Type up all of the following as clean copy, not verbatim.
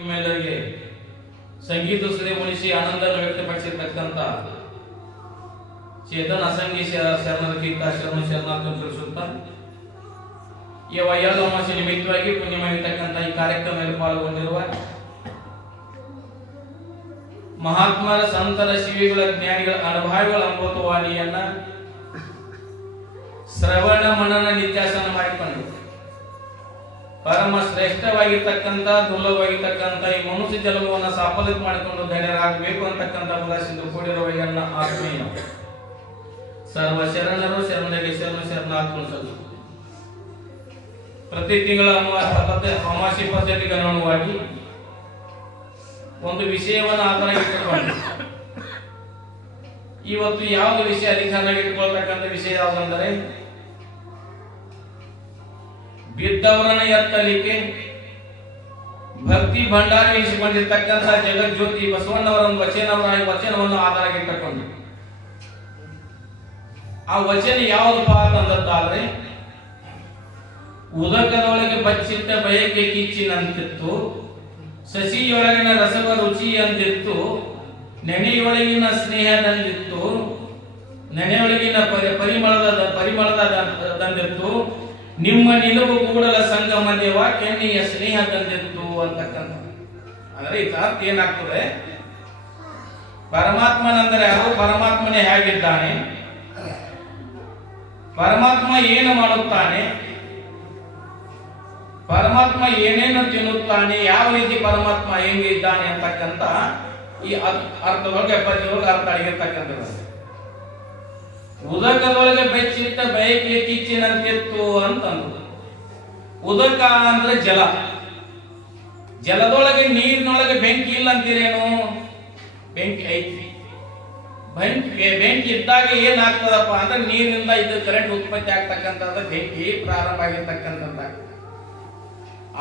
ಮೇಲೆಗೆ ಸಂಗೀತ ಸುದೆ ಉಳಿಸಿ ಆನಂದವನ್ನು ವ್ಯಕ್ತಪಡಿಸಿರ್ತಕ್ಕಂಥ ಚೇತನ್ ಅಸಂಗಿ ಶರಣರ ಕೀರ್ತಾಶ್ರಮ ಶರಣಾರ್ಥಿ ತಿಳಿಸುತ್ತಾ ಈ ವೈಯಾದ ಅಮಾವಾಸ್ಯೆ ನಿಮಿತ್ತವಾಗಿ ಪುಣ್ಯವಾಗಿರ್ತಕ್ಕಂಥ ಈ ಕಾರ್ಯಕ್ರಮದಲ್ಲಿ ಪಾಲ್ಗೊಂಡಿರುವ ಮಹಾತ್ಮರ ಸಂತರ ಶಿವಿಗಳ ಜ್ಞಾನಿಗಳ ಅನುಭವಿಗಳ ಅಮೃತವಾಣಿಯನ್ನ ಶ್ರವಣ ಮನನ ನಿತ್ಯಾಸನ ಮಾಡಿಕೊಂಡು ಪರಮ ಶ್ರೇಷ್ಠವಾಗಿರ್ತಕ್ಕಂಥ ದುರ್ಲಭವಾಗಿರ್ತಕ್ಕಂಥ ಈ ಮನುಷ್ಯ ಜನ್ಮವನ್ನು ಸಾಫಲ್ಯ ಮಾಡಿಕೊಂಡು ಧೈರ್ಯರಾಗಬೇಕು ಅಂತಕ್ಕಂಥ ಉಲ್ಲಾಸದಿಂದ ಕೂಡಿರುವ ಎಲ್ಲ ಆತ್ಮೀಯ ಸರ್ವ ಶರಣರು ಶರಣರಿಗೆ ಶರಣಾತ್ಮಸಲು ಪ್ರತಿ ತಿಂಗಳ ಅಮಾವಾಸ್ಯೆ ಪದ್ಧತಿಗೆ ಅನುಗುಣವಾಗಿ ಒಂದು ವಿಷಯವನ್ನು ಆಧಾರವಾಗಿಟ್ಟುಕೊಂಡು ಇವತ್ತು ಯಾವುದು ವಿಷಯ ಅಧಿಕಾರವಾಗಿಟ್ಟುಕೊಳ್ತಕ್ಕಂಥ ವಿಷಯ ಯಾವುದಂದರೆ ಬಿದ್ದವರನ್ನ ಎತ್ತಲಿಕ್ಕೆ ಭಕ್ತಿ ಭಂಡಾರ ಇರಿಸಿಕೊಂಡಿರ್ತಕ್ಕಂಥ ಜಗಜ್ಯೋತಿ ಬಸವಣ್ಣವರ ಒಂದು ವಚನವನ್ನು ಆಧಾರವಾಗಿಟ್ಟುಕೊಂಡು ಆ ವಚನ ಯಾವುದಪ್ಪ ಅಂತಂದಾದ್ರೆ ಉದಕದೊಳಗೆ ಬಚ್ಚಿಟ್ಟ ಬಯಕೆ ಕಿಚ್ಚಿನಂತಿತ್ತು, ಸಸಿಯೊಳಗಿನ ರಸವ ರುಚಿ ಅಂದಿತ್ತು, ನೆನೆಯೊಳಗಿನ ಸ್ನೇಹದಂದಿತ್ತು, ನೆನೆಯೊಳಗಿನ ಪರಿಮಳದಂದಿತ್ತು, ನಿಮ್ಮ ನಿಲುವು ಕೂಡಲ ಸಂಗಮ ದೇವ ಕೆನ್ನೆಯ ಸ್ನೇಹ ತಂದಿತ್ತು ಅಂತಕ್ಕಂಥ. ಅಂದ್ರೆ ಈ ಅರ್ಥ ಏನಾಗ್ತದೆ, ಪರಮಾತ್ಮನಂದರೆ ಯಾರು, ಪರಮಾತ್ಮನೇ ಹೇಗಿದ್ದಾನೆ, ಪರಮಾತ್ಮ ಏನು ಮಾಡುತ್ತಾನೆ, ಪರಮಾತ್ಮ ಏನೇನು ತಿನ್ನುತ್ತಾನೆ, ಯಾವ ರೀತಿ ಪರಮಾತ್ಮ ಹೆಂಗಿದ್ದಾನೆ ಅಂತಕ್ಕಂಥ ಈ ಅರ್ಥದೊಳಗೆ ಪದ್ಯದೊಳಗೆ ಅರ್ಥ ಆಗಿರ್ತಕ್ಕಂಥದ್ದು. ಉದಕದೊಳಗೆ ಬೆಚ್ಚಿಟ್ಟ ಬಯಕೆ ಕಿಚ್ಚಿನಂತಿತ್ತು ಅಂತಂದು. ಉದಕ ಅಂದ್ರೆ ಜಲ, ಜಲದೊಳಗೆ ನೀರಿನೊಳಗೆ ಬೆಂಕಿ ಇಲ್ಲ ಅಂತೀರೇನು? ಬೆಂಕಿ ಐತಿ. ಬೆಂಕಿ ಇದ್ದಾಗ ಏನಾಗ್ತದಪ್ಪ ಅಂದ್ರೆ ನೀರಿನಿಂದ ಇದು ಕರೆಂಟ್ ಉತ್ಪತ್ತಿ ಆಗ್ತಕ್ಕಂಥದ್ದು, ಬೆಂಕಿ ಪ್ರಾರಂಭ ಆಗಿರ್ತಕ್ಕಂಥದ್ದು.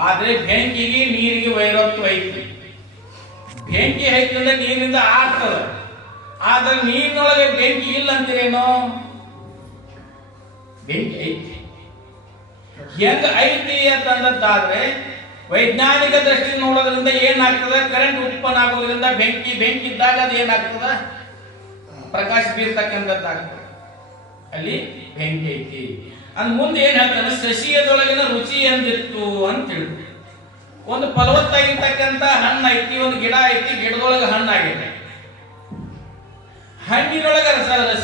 ಆದ್ರೆ ಬೆಂಕಿಗೆ ನೀರಿಗೆ ವೈರತ್ವ ಐತಿ. ಬೆಂಕಿ ಐತಂದ್ರೆ ನೀರಿನಿಂದ ಆಗ್ತದ, ಆದ್ರೆ ನೀರಿನೊಳಗೆ ಬೆಂಕಿ ಇಲ್ಲ ಅಂತೀರೇನು? ಬೆಂಕಿ ಐತಿ. ಹೆಂಗ ಐತಿ ಅಂತಂದಾದ್ರೆ ವೈಜ್ಞಾನಿಕ ದೃಷ್ಟಿ ನೋಡೋದ್ರಿಂದ ಏನಾಗ್ತದ, ಕರೆಂಟ್ ಉತ್ಪನ್ನ ಆಗೋದ್ರಿಂದ ಬೆಂಕಿ ಇದ್ದಾಗ ಅದು ಏನಾಗ್ತದ, ಪ್ರಕಾಶ ಬೀರ್ತಕ್ಕಂಥದ್ದಾಗ್ತದೆ. ಅಲ್ಲಿ ಬೆಂಕಿ ಐತಿ. ಅಂದ್ ಮುಂದೆ ಏನ್ ಹೇಳ್ತಾನೆ, ಸಸಿಯದೊಳಗಿನ ರುಚಿ ಎಂದಿತ್ತು ಅಂತ ಹೇಳಿ. ಒಂದು ಫಲವತ್ತಾಗಿರ್ತಕ್ಕಂಥ ಹಣ್ಣು ಐತಿ, ಒಂದು ಗಿಡ ಐತಿ, ಗಿಡದೊಳಗೆ ಹಣ್ಣಾಗಿದೆ. ಹಣ್ಣಿನೊಳಗೆ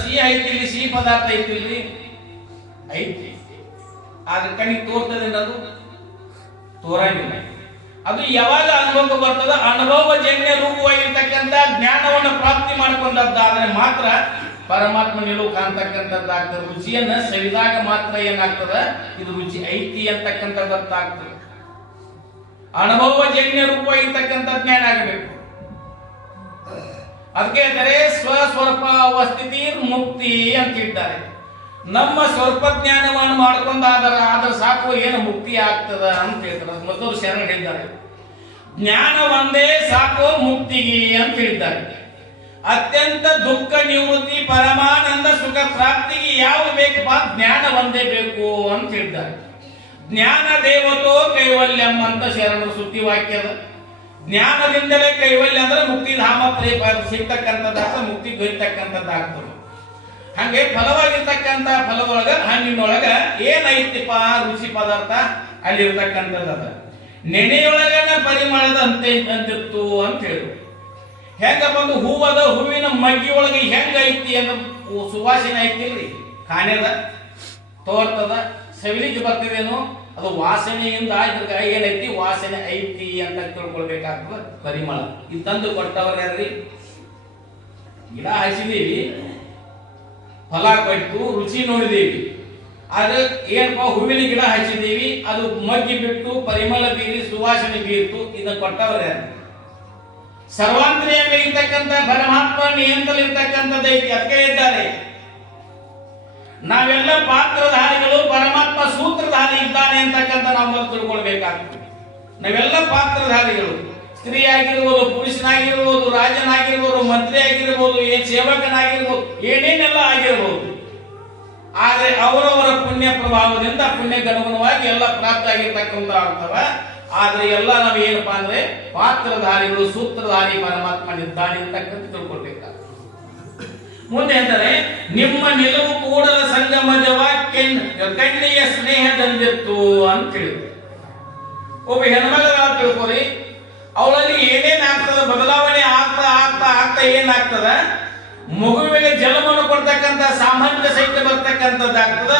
ಸಿಹಿ ಐತಿ, ಇಲ್ಲಿ ಸಿಹಿ ಪದಾರ್ಥ ಐತಿ, ಇಲ್ಲಿ ಐತಿ. ಆದ್ರೆ ಕಣ್ಣಿಗೆ ತೋರ್ತದೆ, ಅದು ತೋರಂಗಿಲ್ಲ. ಅದು ಯಾವಾಗ ಅನುಭವಕ್ಕೆ ಬರ್ತದ, ಅನುಭವಜನ್ಯ ರೂಪವಾಗಿರ್ತಕ್ಕಂಥ ಜ್ಞಾನವನ್ನು ಪ್ರಾಪ್ತಿ ಮಾಡ್ಕೊಂಡದ್ದಾದ್ರೆ ಮಾತ್ರ ಪರಮಾತ್ಮ ನಿಲುವು ಕಾಣ್ತಕ್ಕಂಥದ್ದಾಗ್ತದೆ. ರುಚಿಯನ್ನ ಸವಿದಾಗ ಮಾತ್ರ ಏನಾಗ್ತದ, ಇದು ರುಚಿ ಐತಿ ಅಂತಕ್ಕಂಥ ಗೊತ್ತಾಗ್ತದೆ. ಅನುಭವಜನ್ಯ ರೂಪವಾಗಿರ್ತಕ್ಕಂಥ ಜ್ಞಾನ ಆಗಬೇಕು. ಅದಕ್ಕೆ ಅಂದರೆ ಸ್ವಸ್ವರೂಪ ಅವಸ್ಥಿತಿ ಮುಕ್ತಿ ಅಂತ ಇದ್ದಾರೆ. ನಮ್ಮ ಸ್ವರೂಪ ಜ್ಞಾನವನ್ನು ಮಾಡ್ಕೊಂಡಾದ್ರೆ ಸಾಕು, ಏನು ಮುಕ್ತಿ ಆಗ್ತದ ಅಂತ ಹೇಳ್ತಾರೆ. ಮೊದಲು ಶರಣ ಹೇಳಿದ್ದಾರೆ, ಜ್ಞಾನ ಒಂದೇ ಸಾಕು ಮುಕ್ತಿಗೆ ಅಂತ ಹೇಳಿದ್ದಾರೆ. ಅತ್ಯಂತ ದುಃಖ ನಿವೃತ್ತಿ ಪರಮಾನಂದ ಸುಖ ಪ್ರಾಪ್ತಿಗೆ ಯಾವುದು ಬೇಕಪ್ಪ, ಜ್ಞಾನ ಒಂದೇ ಬೇಕು ಅಂತ ಹೇಳಿದ್ದಾರೆ. ಜ್ಞಾನ ದೇವತೋ ಕೈವಲ್ಯಂ ಅಂತ ಶರಣರ ಸುದ್ದಿ ವಾಕ್ಯದ. ಜ್ಞಾನದಿಂದಲೇ ಕೈವಲ್ಯ ಅಂದ್ರೆ ಮುಕ್ತಿಧಾಮ ಸಿಗ್ತಕ್ಕಂಥದ್ದಾಗ್ತದೆ, ಮುಕ್ತಿ ದೊರೆತಕ್ಕಂಥದ್ದಾಗ್ತದೆ. ಹಂಗೆ ಫಲವಾಗಿರ್ತಕ್ಕಂಥ ಫಲದೊಳಗ ಹಣ್ಣಿನೊಳಗ ಏನೈತಿಪ್ಪ ರುಚಿ ಪದಾರ್ಥ ಅಲ್ಲಿರ್ತಕ್ಕಂಥದ್ದು. ನೆನೆಯೊಳಗನ ಪರಿಮಳದ ಅಂತಿತ್ತು ಅಂತ ಹೇಳಿದ್ರು. ಹೆಂಗ ಬಂದು ಹೂವದ ಹೂವಿನ ಮಗ್ಗಿಯೊಳಗೆ ಹೆಂಗ ಐತಿ ಅನ್ನೋ ಸುವಾಸನೆ ಐತಿಲ್ರಿ, ಕಾಣ್ಯದ ತೋರ್ತದ, ಸವಿಲಿಕ್ಕೆ ಬರ್ತಿದೇನು, ಅದು ವಾಸನೆಯಿಂದ ಇದ್ರ ಏನೈತಿ, ವಾಸನೆ ಐತಿ ಅಂತ ತಿಳ್ಕೊಳ್ಬೇಕಾಗ್ತದ. ಪರಿಮಳ ಇದು ತಂದು ಕೊಟ್ಟವ್ರ ಯಾರ್ರಿ? ಗಿಡ ಹಚ್ಚಿದೀವಿ, ಫಲ ಕೊಟ್ಟು ರುಚಿ ನೋಡಿದೀವಿ. ಆದ್ರೆ ಏನಪ್ಪ, ಹೂವಿನ ಗಿಡ ಹಚ್ಚಿದೀವಿ, ಅದು ಮಗ್ಗಿ ಬಿಟ್ಟು ಪರಿಮಳ ಬೀರಿ ಸುವಾಸನೆ ಬೀರ್ತು, ಇದನ್ನ ಕೊಟ್ಟವ್ರ ಯಾರು? ಸರ್ವಾಂತರ್ಯಾಮಿ ಇರ್ತಕ್ಕಂಥ ಪರಮಾತ್ಮ ನಿಯಂತ್ರಲಿರ್ತಕ್ಕಂಥದ್ದೈತಿ. ಅದಕ್ಕೆ ಇದ್ದಾರೆ, ನಾವೆಲ್ಲ ಪಾತ್ರಧಾರಿಗಳು, ಪರಮಾತ್ಮ ಸೂತ್ರಧಾರಿ ಇದ್ದಾನೆ ಅಂತಕ್ಕಂಥ ನಾವು ತಿಳ್ಕೊಳ್ಬೇಕಾಗ್ತದೆ. ನಾವೆಲ್ಲ ಪಾತ್ರಧಾರಿಗಳು, ಸ್ತ್ರೀ ಆಗಿರ್ಬೋದು, ಪುರುಷನಾಗಿರ್ಬೋದು, ರಾಜನಾಗಿರ್ಬೋದು, ಮಂತ್ರಿ ಆಗಿರ್ಬೋದು, ಸೇವಕನಾಗಿರ್ಬೋದು, ಏನೇನೆಲ್ಲ ಆಗಿರ್ಬೋದು. ಆದರೆ ಅವರವರ ಪುಣ್ಯ ಪ್ರಭಾವದಿಂದ ಪುಣ್ಯಕ್ಕೆ ಅನುಗುಣವಾಗಿ ಎಲ್ಲ ಪ್ರಾಪ್ತ ಆಗಿರ್ತಕ್ಕಂಥ ಆಗ್ತವ. ಆದ್ರೆ ಎಲ್ಲ ನಾವು ಏನಪ್ಪಾ ಅಂದ್ರೆ ಪಾತ್ರಧಾರಿಗಳು, ಸೂತ್ರಧಾರಿ ಪರಮಾತ್ಮನಿದ್ದಾನೆ ಅಂತಕ್ಕಂಥ ತಿಳ್ಕೊಳ್ಬೇಕಾಗ. ಮುಂದೆ ಅಂದರೆ ನಿಮ್ಮ ನಿಲುವು ಕೂಡಲ ಸಂಗಮದವ ಕಣ್ಣಿಯ ಸ್ನೇಹದಂದಿತ್ತು ಅಂತ ಹೇಳಿದ್ರು. ಒಬ್ಬ ಹೆಣ್ಮಗಳ ತಿಳ್ಕೊರಿ, ಅವಳಲ್ಲಿ ಏನೇನಾಗ್ತದ ಬದಲಾವಣೆ ಆಗ್ತಾ ಆಗ್ತಾ ಆಗ್ತಾ ಏನಾಗ್ತದ, ಮಗುವಿಗೆ ಜನ್ಮವನ್ನು ಕೊಡ್ತಕ್ಕಂಥ ಸಾಮಾನ್ಯ ಸಹಿತ ಬರ್ತಕ್ಕಂಥದ್ದಾಗ್ತದ.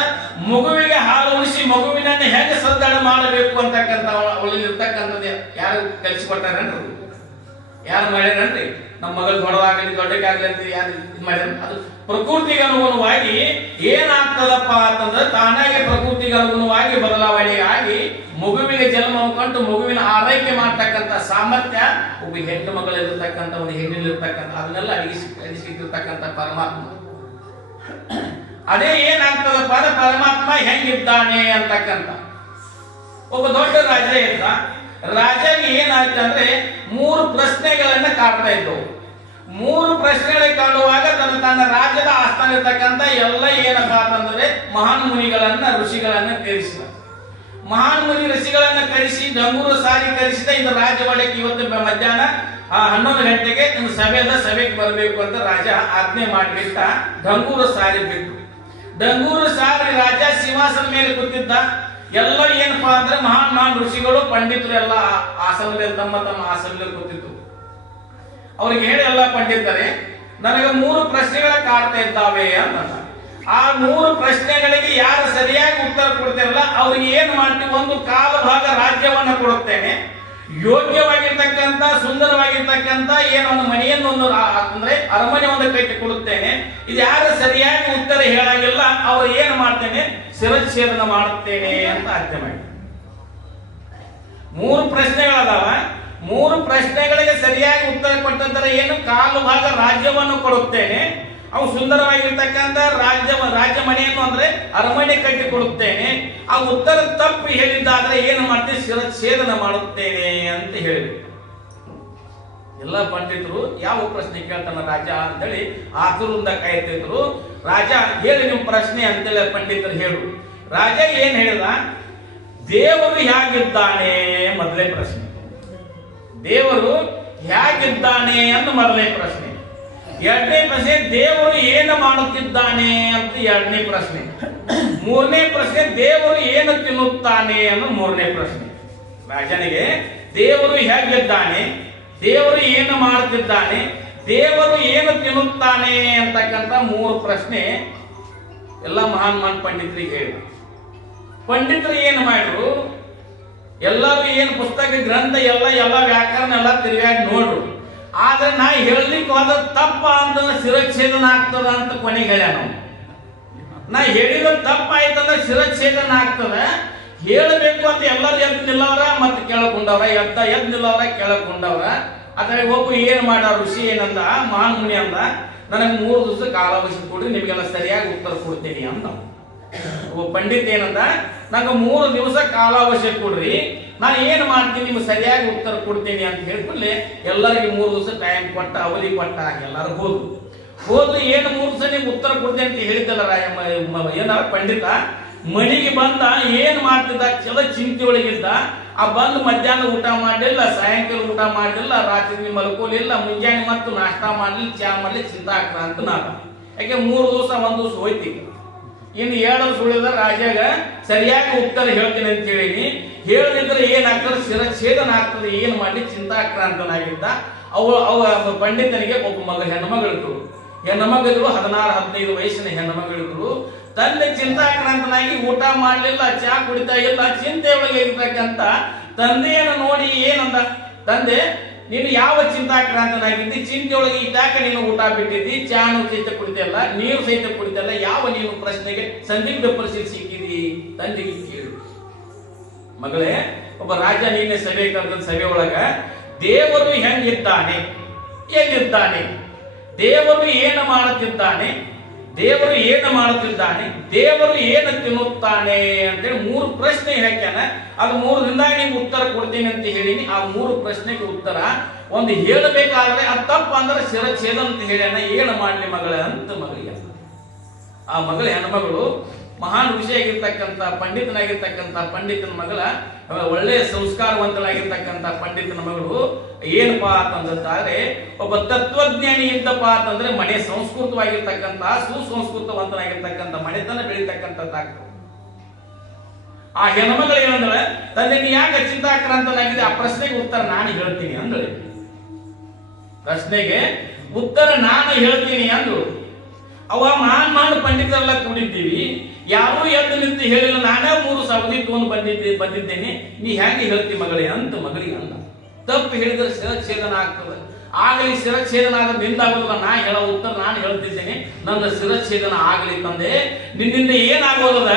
ಮಗುವಿಗೆ ಹಾಲು ಉಣಿಸಿ ಮಗುವಿನನ್ನು ಹೆಂಗೆ ಸದ್ದಾಳ ಮಾಡಬೇಕು ಅಂತಕ್ಕಂಥ ಅವಳಲ್ಲಿ ಇರ್ತಕ್ಕಂಥದ್ದು ಯಾರು ಕಲಿಸಿಕೊಟ್ಟಾರೇನ್ರಿ? ಯಾರು ಮಾಡ್ಯಾರನ್ರಿ? ನಮ್ಮ ಮಗಳು ದೊಡ್ಡದಾಗಲಿ ದೊಡ್ಡಕ್ಕಾಗಲಿ ಅಂತ ಯಾರು ಇದು ಮಾಡ್ಯಾರ? ಅದು ಪ್ರಕೃತಿಗೆ ಅನುಗುಣವಾಗಿ ಏನಾಗ್ತದಪ್ಪ ಅಂತಂದ್ರೆ ತಾನಾಗೆ ಪ್ರಕೃತಿಗೆ ಅನುಗುಣವಾಗಿ ಬದಲಾವಣೆ ಆಗಿ ಮಗುವಿಗೆ ಜನ್ಮವನ್ನು ಕಂಡು ಮಗುವಿನ ಆರೈಕೆ ಮಾಡ್ತಕ್ಕಂಥ ಸಾಮರ್ಥ್ಯ ಒಬ್ಬ ಹೆಣ್ಣು ಮಗಳಲ್ಲಿರ್ತಕ್ಕಂಥ ಒಂದು ಹೆಣ್ಣಿಲಿರ್ತಕ್ಕಂಥ ಅದನ್ನೆಲ್ಲ ಅಡಿಸಿಟ್ಟಿರ್ತಕ್ಕಂಥ ಪರಮಾತ್ಮ. ಅದೇ ಏನಾಗ್ತದಪ್ಪ ಅಂದ್ರೆ ಪರಮಾತ್ಮ ಹೆಂಗಿದ್ದಾನೆ ಅಂತಕ್ಕಂಥ ಒಬ್ಬ ದೊಡ್ಡ ರಾಜ ಇದ್ದ. ರಾಜನಿಗೆ ಏನಾಯ್ತು ಅಂದ್ರೆ 3 ಪ್ರಶ್ನೆಗಳನ್ನ ಕಾಡ್ತಾ ಇದ್ದವು. 3 ಪ್ರಶ್ನೆಗಳಿಗೆ ಕಾಡುವಾಗ ತನ್ನ ರಾಜ್ಯದ ಆಸ್ಥಾನ ಇರ್ತಕ್ಕಂಥ ಎಲ್ಲ ಏನಪ್ಪಾ ಅಂತಂದ್ರೆ ಮಹಾನ್ ಮುನಿಗಳನ್ನ ಋಷಿಗಳನ್ನ ಕರೆಸಿದ. ಮಹಾನ್ ಮುನಿ ಋಷಿಗಳನ್ನ ಕರೆಸಿ ಡಂಗೂರು ಸಾರಿ ಕರೆಸಿದ. ಇದು ರಾಜ ಒಳಗೆ ಇವತ್ತು ಮಧ್ಯಾಹ್ನ 11 ಗಂಟೆಗೆ ಸಭೆಗೆ ಬರಬೇಕು ಅಂತ ರಾಜ ಆಜ್ಞೆ ಮಾಡಿಬಿಟ್ಟ. ಡಂಗೂರು ಸಾರಿ ಬಿಟ್ಟು ಡಂಗೂರು ಸಾರಿ ರಾಜ ಸಿಂಹಾಸನ ಮೇಲೆ ಕೂತಿದ್ದ. ಎಲ್ಲ ಏನಪ್ಪಾ ಅಂದ್ರೆ ಮಹಾನ್ ಋಷಿಗಳು ಪಂಡಿತರು ಎಲ್ಲ ಆಸನದಲ್ಲಿ ತಮ್ಮ ಆಸನದಲ್ಲಿ ಕೂತಿದ್ರು. ಅವ್ರಿಗೆ ಹೇಳಿ ಎಲ್ಲ ಪಂಡಿತರೆ, ನನಗೆ 3 ಪ್ರಶ್ನೆಗಳ ಕಾಡ್ತಾ ಇದ್ದಾವೆ ಅಂತ. ಆ 3 ಪ್ರಶ್ನೆಗಳಿಗೆ ಯಾರು ಸರಿಯಾಗಿ ಉತ್ತರ ಕೊಡ್ತಾರಲ್ಲ ಅವ್ರಿಗೆ ಏನ್ ಮಾಡ್ತೀವಿ, ಒಂದು ಕಾಲು ಭಾಗ ರಾಜ್ಯವನ್ನ ಕೊಡುತ್ತೇನೆ, ಯೋಗ್ಯವಾಗಿರ್ತಕ್ಕಂಥ ಸುಂದರವಾಗಿರ್ತಕ್ಕಂಥ ಏನೊಂದು ಮನೆಯನ್ನೊಂದು ಅಂದ್ರೆ ಅರಮನೆ ಒಂದು ಕಟ್ಟಿ ಕೊಡುತ್ತೇನೆ. ಇದು ಯಾರು ಸರಿಯಾಗಿ ಉತ್ತರ ಹೇಳಂಗಿಲ್ಲ ಅವ್ರು ಏನ್ ಮಾಡ್ತೇನೆ, ಶಿರಚ್ಛೇದನ ಮಾಡುತ್ತೇನೆ ಅಂತ ಆಜ್ಞೆ ಮಾಡಿ. 3 ಪ್ರಶ್ನೆಗಳದಾವ. 3 ಪ್ರಶ್ನೆಗಳಿಗೆ ಸರಿಯಾಗಿ ಉತ್ತರ ಕೊಟ್ಟಂತರ ಏನು, ಕಾಲು ಭಾಗ ರಾಜ್ಯವನ್ನು ಕೊಡುತ್ತೇನೆ, ಅವು ಸುಂದರವಾಗಿರ್ತಕ್ಕಂಥ ರಾಜ್ಯ ಮನೆಯನ್ನು ಅಂದ್ರೆ ಅರಮನೆ ಕಟ್ಟಿ ಕೊಡುತ್ತೇನೆ. ಆ ಉತ್ತರ ತಪ್ಪು ಹೇಳಿದ್ದಾದ್ರೆ ಏನು ಮಾಡ್ತೇನೆ, ಶಿರಚ್ಛೇದನ ಮಾಡುತ್ತೇನೆ ಅಂತ ಹೇಳಿ. ಎಲ್ಲ ಪಂಡಿತರು ಯಾವ ಪ್ರಶ್ನೆ ಕೇಳ್ತಾನ ರಾಜ ಅಂತೇಳಿ ಆತುರದಿಂದ ಕಾಯ್ತಿದ್ರು. ರಾಜ ಹೇಳಿ ನಿಮ್ಮ ಪ್ರಶ್ನೆ ಅಂತೇಳಿ ಪಂಡಿತರು ಹೇಳು. ರಾಜ ಏನ್ ಹೇಳಿದ, ದೇವರು ಹೇಗಿದ್ದಾನೆ ಮೊದಲೇ ಪ್ರಶ್ನೆ. ದೇವರು ಹೇಗಿದ್ದಾನೆ ಅಂತ ಮೊದಲನೇ ಪ್ರಶ್ನೆ. 2ನೇ ಪ್ರಶ್ನೆ, ದೇವರು ಏನು ಮಾಡುತ್ತಿದ್ದಾನೆ ಅಂತ 2ನೇ ಪ್ರಶ್ನೆ. 3ನೇ ಪ್ರಶ್ನೆ, ದೇವರು ಏನು ತಿನ್ನುತ್ತಾನೆ ಅನ್ನೋ 3ನೇ ಪ್ರಶ್ನೆ. ರಾಜನಿಗೆ ದೇವರು ಹೇಗಿದ್ದಾನೆ, ದೇವರು ಏನು ಮಾಡುತ್ತಿದ್ದಾನೆ, ದೇವರು ಏನು ತಿನ್ನುತ್ತಾನೆ ಅಂತಕ್ಕಂಥ 3 ಪ್ರಶ್ನೆ ಎಲ್ಲ ಮಹಾನ್ ಪಂಡಿತರಿಗೆ ಹೇಳಿ. ಪಂಡಿತರು ಏನು ಮಾಡಿದ್ರು, ಎಲ್ಲರೂ ಏನು ಪುಸ್ತಕ ಗ್ರಂಥ ಎಲ್ಲ ವ್ಯಾಕರಣ ಎಲ್ಲ ತಿರುಗಾಡಿ ನೋಡ್ರು. ಆದ್ರೆ ನಾ ಹೇಳಲಿಕ್ಕೆ ಹೋದ ತಪ್ಪ ಅಂತ ಶಿರಚ್ಛೇದನ ಆಗ್ತದ ಅಂತ ಕೊನೆಗೆ ಹೇಳ್ಯ. ನಾ ಹೇಳಿದ ತಪ್ಪ ಆಯ್ತಂದ್ರೆ ಶಿರಚ್ಛೇದನ ಆಗ್ತದ. ಹೇಳಬೇಕು ಅಂತ ಎಲ್ಲರೂ ಎದ್ದು ನಿಲ್ಲವ್ರ ಮತ್ತೆ ಕೆಳಕೊಂಡವ್ರ, ಎದ್ದು ನಿಲ್ಲವ್ರ ಕೆಳಕೊಂಡವ್ರ. ಅದ್ರ ಒಬ್ಬ ಏನ್ ಮಾಡ ಋಷಿ ಏನಂದ, ಮಹಾನ್ ಮುನಿ ಅಂದ, ನನಗೆ 3 ದಿವಸ ಕಾಲಾವಕಾಶ ಕೊಡ್ರಿ, ನಿಮ್ಗೆಲ್ಲ ಸರಿಯಾಗಿ ಉತ್ತರ ಕೊಡ್ತೀನಿ ಅಂತ. ಒಬ್ಬ ಪಂಡಿತ್ ಏನಂದ, ನಂಗೆ 3 ದಿವಸ ಕಾಲಾವಕಾಶ ಕೊಡ್ರಿ, ನಾನು ಏನ್ ಮಾಡ್ತೀನಿ ನಿಮ್ಗೆ ಸರಿಯಾಗಿ ಉತ್ತರ ಕೊಡ್ತೀನಿ ಅಂತ ಹೇಳ್ಕೊಳ್ಳಿ. ಎಲ್ಲರಿಗೆ 3 ದಿವಸ ಟೈಮ್ ಕೊಟ್ಟ, ಅವಧಿ ಕೊಟ್ಟ. ಎಲ್ಲರೂ ಹೋದ್ರು ಏನು 3 ದಿವಸ ನಿಮ್ಗೆ ಉತ್ತರ ಕೊಡ್ತೀನಿ ಅಂತ ಹೇಳಿದ್ದಲ್ಲ ಏನಾರ ಪಂಡಿತ. ಮನೆಗೆ ಬಂದ ಏನ್ ಮಾಡ್ತಿದ್ದ, ಚಲೋ ಚಿಂತೆ ಒಳಗಿದ್ದ. ಆ ಬಂದು ಮಧ್ಯಾಹ್ನ ಊಟ ಮಾಡಲಿಲ್ಲ, ಸಾಯಂಕಾಲ ಊಟ ಮಾಡಲಿಲ್ಲ, ರಾತ್ರಿ ಮಲ್ಕೋಲಿಲ್ಲ, ಮುಂಜಾನೆ ಮತ್ತು ನಾಷ್ಟ ಮಾಡ್ಲಿಲ್ಲ, ಚಾ ಮಾಡ್ಲಿಲ್ಲ, ಚಿಂತಾಕ್ರಾಂತ ನಾದ. ಯಾಕೆ 3 ದಿವಸ 1 ದಿವಸ ಹೋಯ್ತಿ. ಇನ್ನು 2 ದಿವಸ ಉಳಿದ ರಾಜಾಗ ಸರಿಯಾಗಿ ಉತ್ತರ ಹೇಳ್ತೀನಿ ಅಂತ ಹೇಳಿ ಹೇಳದಿದ್ರೆ ಏನಾಗ್ತದೆ, ಶಿರಚ್ಛೇದನ ಆಗ್ತದೆ. ಏನ್ ಮಾಡ್ಲಿ ಚಿಂತಾಕ್ರಾಂತನಾಗಿದ್ದ. ಅವ ಪಂಡಿತನಿಗೆ ಒಬ್ಬ ಹೆಣ್ಮಗಳಿದ್ರು. ಹೆಣ್ಮಗಳಿದ್ರು 16-15 ವಯಸ್ಸಿನ ಹೆಣ್ಮಗಳಿದ್ರು. ತಂದೆ ಚಿಂತಾಕ್ರಾಂತನಾಗಿ ಊಟ ಮಾಡ್ಲಿಲ್ಲ, ಚಾ ಕುಡಿತಾ ಇಲ್ಲ, ಚಿಂತೆ ಒಳಗೆ ಇರ್ತಕ್ಕಂಥ ತಂದೆಯನ್ನು ನೋಡಿ ಏನಂದ, ತಂದೆ ನೀನು ಯಾವ ಚಿಂತಾಕ್ರಾಂತನಾಗಿದ್ದಿ, ಚಿಂತೆ ಒಳಗೆ ಇದ್ದಾಗ ನೀನು ಊಟ ಬಿಟ್ಟಿದ್ದಿ, ಚಾನು ಸಹಿತ ಕುಡಿತಲ್ಲ, ನೀರು ಸಹಿತ ಕುಡಿತಲ್ಲ, ಯಾವ ನೀನು ಪ್ರಶ್ನೆಗೆ ಸಂದಿಗ್ಧ ಪರಿಸ್ಥಿತಿ ಸಿಕ್ಕಿದಿ ತಂದೆಗೆ ಕೇಳು. ಮಗಳೇ, ಒಬ್ಬ ರಾಜ ನೀನೆ ಸಭೆ ಕರೆದ ಸಭೆ ಒಳಗ ದೇವರು ಹೆಂಗಿದ್ದಾನೆ, ಎಲ್ಲಿದ್ದಾನೆ, ದೇವರು ಏನು ಮಾಡುತ್ತಿದ್ದಾನೆ, ದೇವರು ಏನು ಮಾಡುತ್ತಿದ್ದಾನೆ, ದೇವರು ಏನು ತಿನ್ನುತ್ತಾನೆ ಅಂತೇಳಿ 3 ಪ್ರಶ್ನೆ ಹಾಕ್ಯಾನ. ಅದು 3 ದಿನದಾಗ ನೀವು ಉತ್ತರ ಕೊಡ್ತೀನಿ ಅಂತ ಹೇಳಿನಿ. ಆ 3 ಪ್ರಶ್ನೆಗೆ ಉತ್ತರ ಒಂದು ಹೇಳಬೇಕಾದ್ರೆ ಅದು ತಪ್ಪ ಅಂದ್ರೆ ಶಿರಚ್ಛೇದ ಅಂತ ಹೇಳ್ಯಾನ. ಏನು ಮಾಡ್ಲಿ ಮಗಳ ಅಂತ ಮಗಳಿಗೆ. ಆ ಮಗಳ ಹೆಣ್ಮಗಳು ಮಹಾನ್ ಋಷಿಯಾಗಿರ್ತಕ್ಕಂಥ ಪಂಡಿತನಾಗಿರ್ತಕ್ಕಂಥ ಪಂಡಿತನ ಮಗಳ ಒಳ್ಳೆಯ ಸಂಸ್ಕಾರವಂತನಾಗಿರ್ತಕ್ಕಂಥ ಪಂಡಿತನ ಮಗಳು ಏನಪ್ಪಾ ಅಂತಂದ್ರೆ ಒಬ್ಬ ತತ್ವಜ್ಞಾನಿ ಇದ್ದಪ್ಪ ಅಂತಂದ್ರೆ ಮನೆ ಸಂಸ್ಕೃತವಾಗಿರ್ತಕ್ಕಂಥ ಸುಸಂಸ್ಕೃತವಂತನಾಗಿರ್ತಕ್ಕಂಥ ಮನೆತನ ಬೆಳೀತಕ್ಕಂಥದ್ದಾಗ್ತದೆ. ಆ ಹೆಣ್ಮಗಳು ಏನಂದ್ರೆ ತಂದೆ ಯಾಕೆ ಚಿಂತಾಕ್ರಾಂತನಾಗಿದೆ, ಆ ಪ್ರಶ್ನೆಗೆ ಉತ್ತರ ನಾನು ಹೇಳ್ತೀನಿ ಅಂದ್ರೆ, ಪ್ರಶ್ನೆಗೆ ಉತ್ತರ ನಾನು ಹೇಳ್ತೀನಿ ಅಂದ್ರು. ಅವ ಮಹಾನ್ ಪಂಡಿತರೆಲ್ಲ ಕೂಡಿದ್ದೀವಿ, ಯಾರೂ ಎದ್ದು ನಿಂತು ಹೇಳಿಲ್ಲ, ನಾನೇ 3 ಸವದಿ ತಗೊಂಡು ಬಂದಿದ್ದೇನೆ, ನೀ ಹೇಗೆ ಹೇಳ್ತಿ ಮಗಳೇ ಅಂತ ಮಗಳಿಗೆ ಅಂದ. ತಪ್ಪು ಹೇಳಿದ್ರೆ ಶಿರಚ್ಛೇದನ ಆಗ್ತದೆ. ಆಗಲಿ ಶಿರಚ್ಛೇದನ ಆದ ನಿಂದಾಗೋದಿಲ್ಲ, ನಾ ಹೇಳೋ ಉತ್ತರ ನಾನು ಹೇಳ್ತಿದ್ದೇನೆ, ನನ್ನ ಶಿರಚ್ಛೇದನ ಆಗಲಿ ತಂದೆ. ನಿನ್ನಿಂದ ಏನಾಗೋದದ,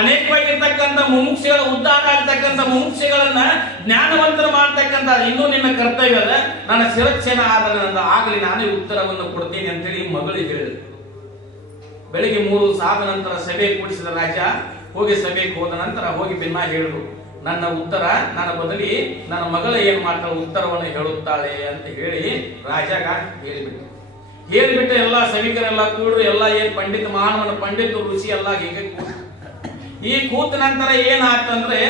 ಅನೇಕವಾಗಿರ್ತಕ್ಕಂಥ ಮುಮುಕ್ಷೆಗಳ ಉದ್ಧಾರ ಆಗ್ತಕ್ಕಂಥ ಮುಮುಕ್ಷೆಗಳನ್ನ ಜ್ಞಾನವಂತರ ಮಾಡ್ತಕ್ಕಂಥ ಇನ್ನೂ ನಿನ್ನ ಕರ್ತವ್ಯ ಅದ. ನನ್ನ ಶಿರಚ್ಛೇದನ ಆದ ಆಗಲಿ, ನಾನೇ ಉತ್ತರವನ್ನು ಕೊಡ್ತೀನಿ ಅಂತೇಳಿ ಮಗಳಿಗೆ ಹೇಳಿದ್ರು. ಬೆಳಿಗ್ಗೆ 3 ಸಾದ ನಂತರ ಸಭೆ ಕೂಡಿಸಿದ ರಾಜ ಹೋಗಿ ಸಭೆಗೆ ಹೋದ ನಂತರ ಹೋಗಿ ಭಿನ್ನ ಹೇಳಿದ್ರು, ನನ್ನ ಉತ್ತರ ನನ್ನ ಬದಲಿ ನನ್ನ ಮಗಳು ಏನ್ ಮಾಡ್ತಾಳೆ ಉತ್ತರವನ್ನು ಹೇಳುತ್ತಾಳೆ ಅಂತ ಹೇಳಿ ರಾಜಾಗ ಹೇಳಿಬಿಟ್ಟು ಎಲ್ಲ ಸಭಿಕರೆಲ್ಲ ಕೂಡ್ರು, ಎಲ್ಲ ಏನ್ ಪಂಡಿತ ಮಹಾನ್ ಪಂಡಿತ ಋಷಿ ಎಲ್ಲ ಹೀಗೆ ಈ ಕೂತ ನಂತರ ಏನಾಗ್ತಂದ್ರೆ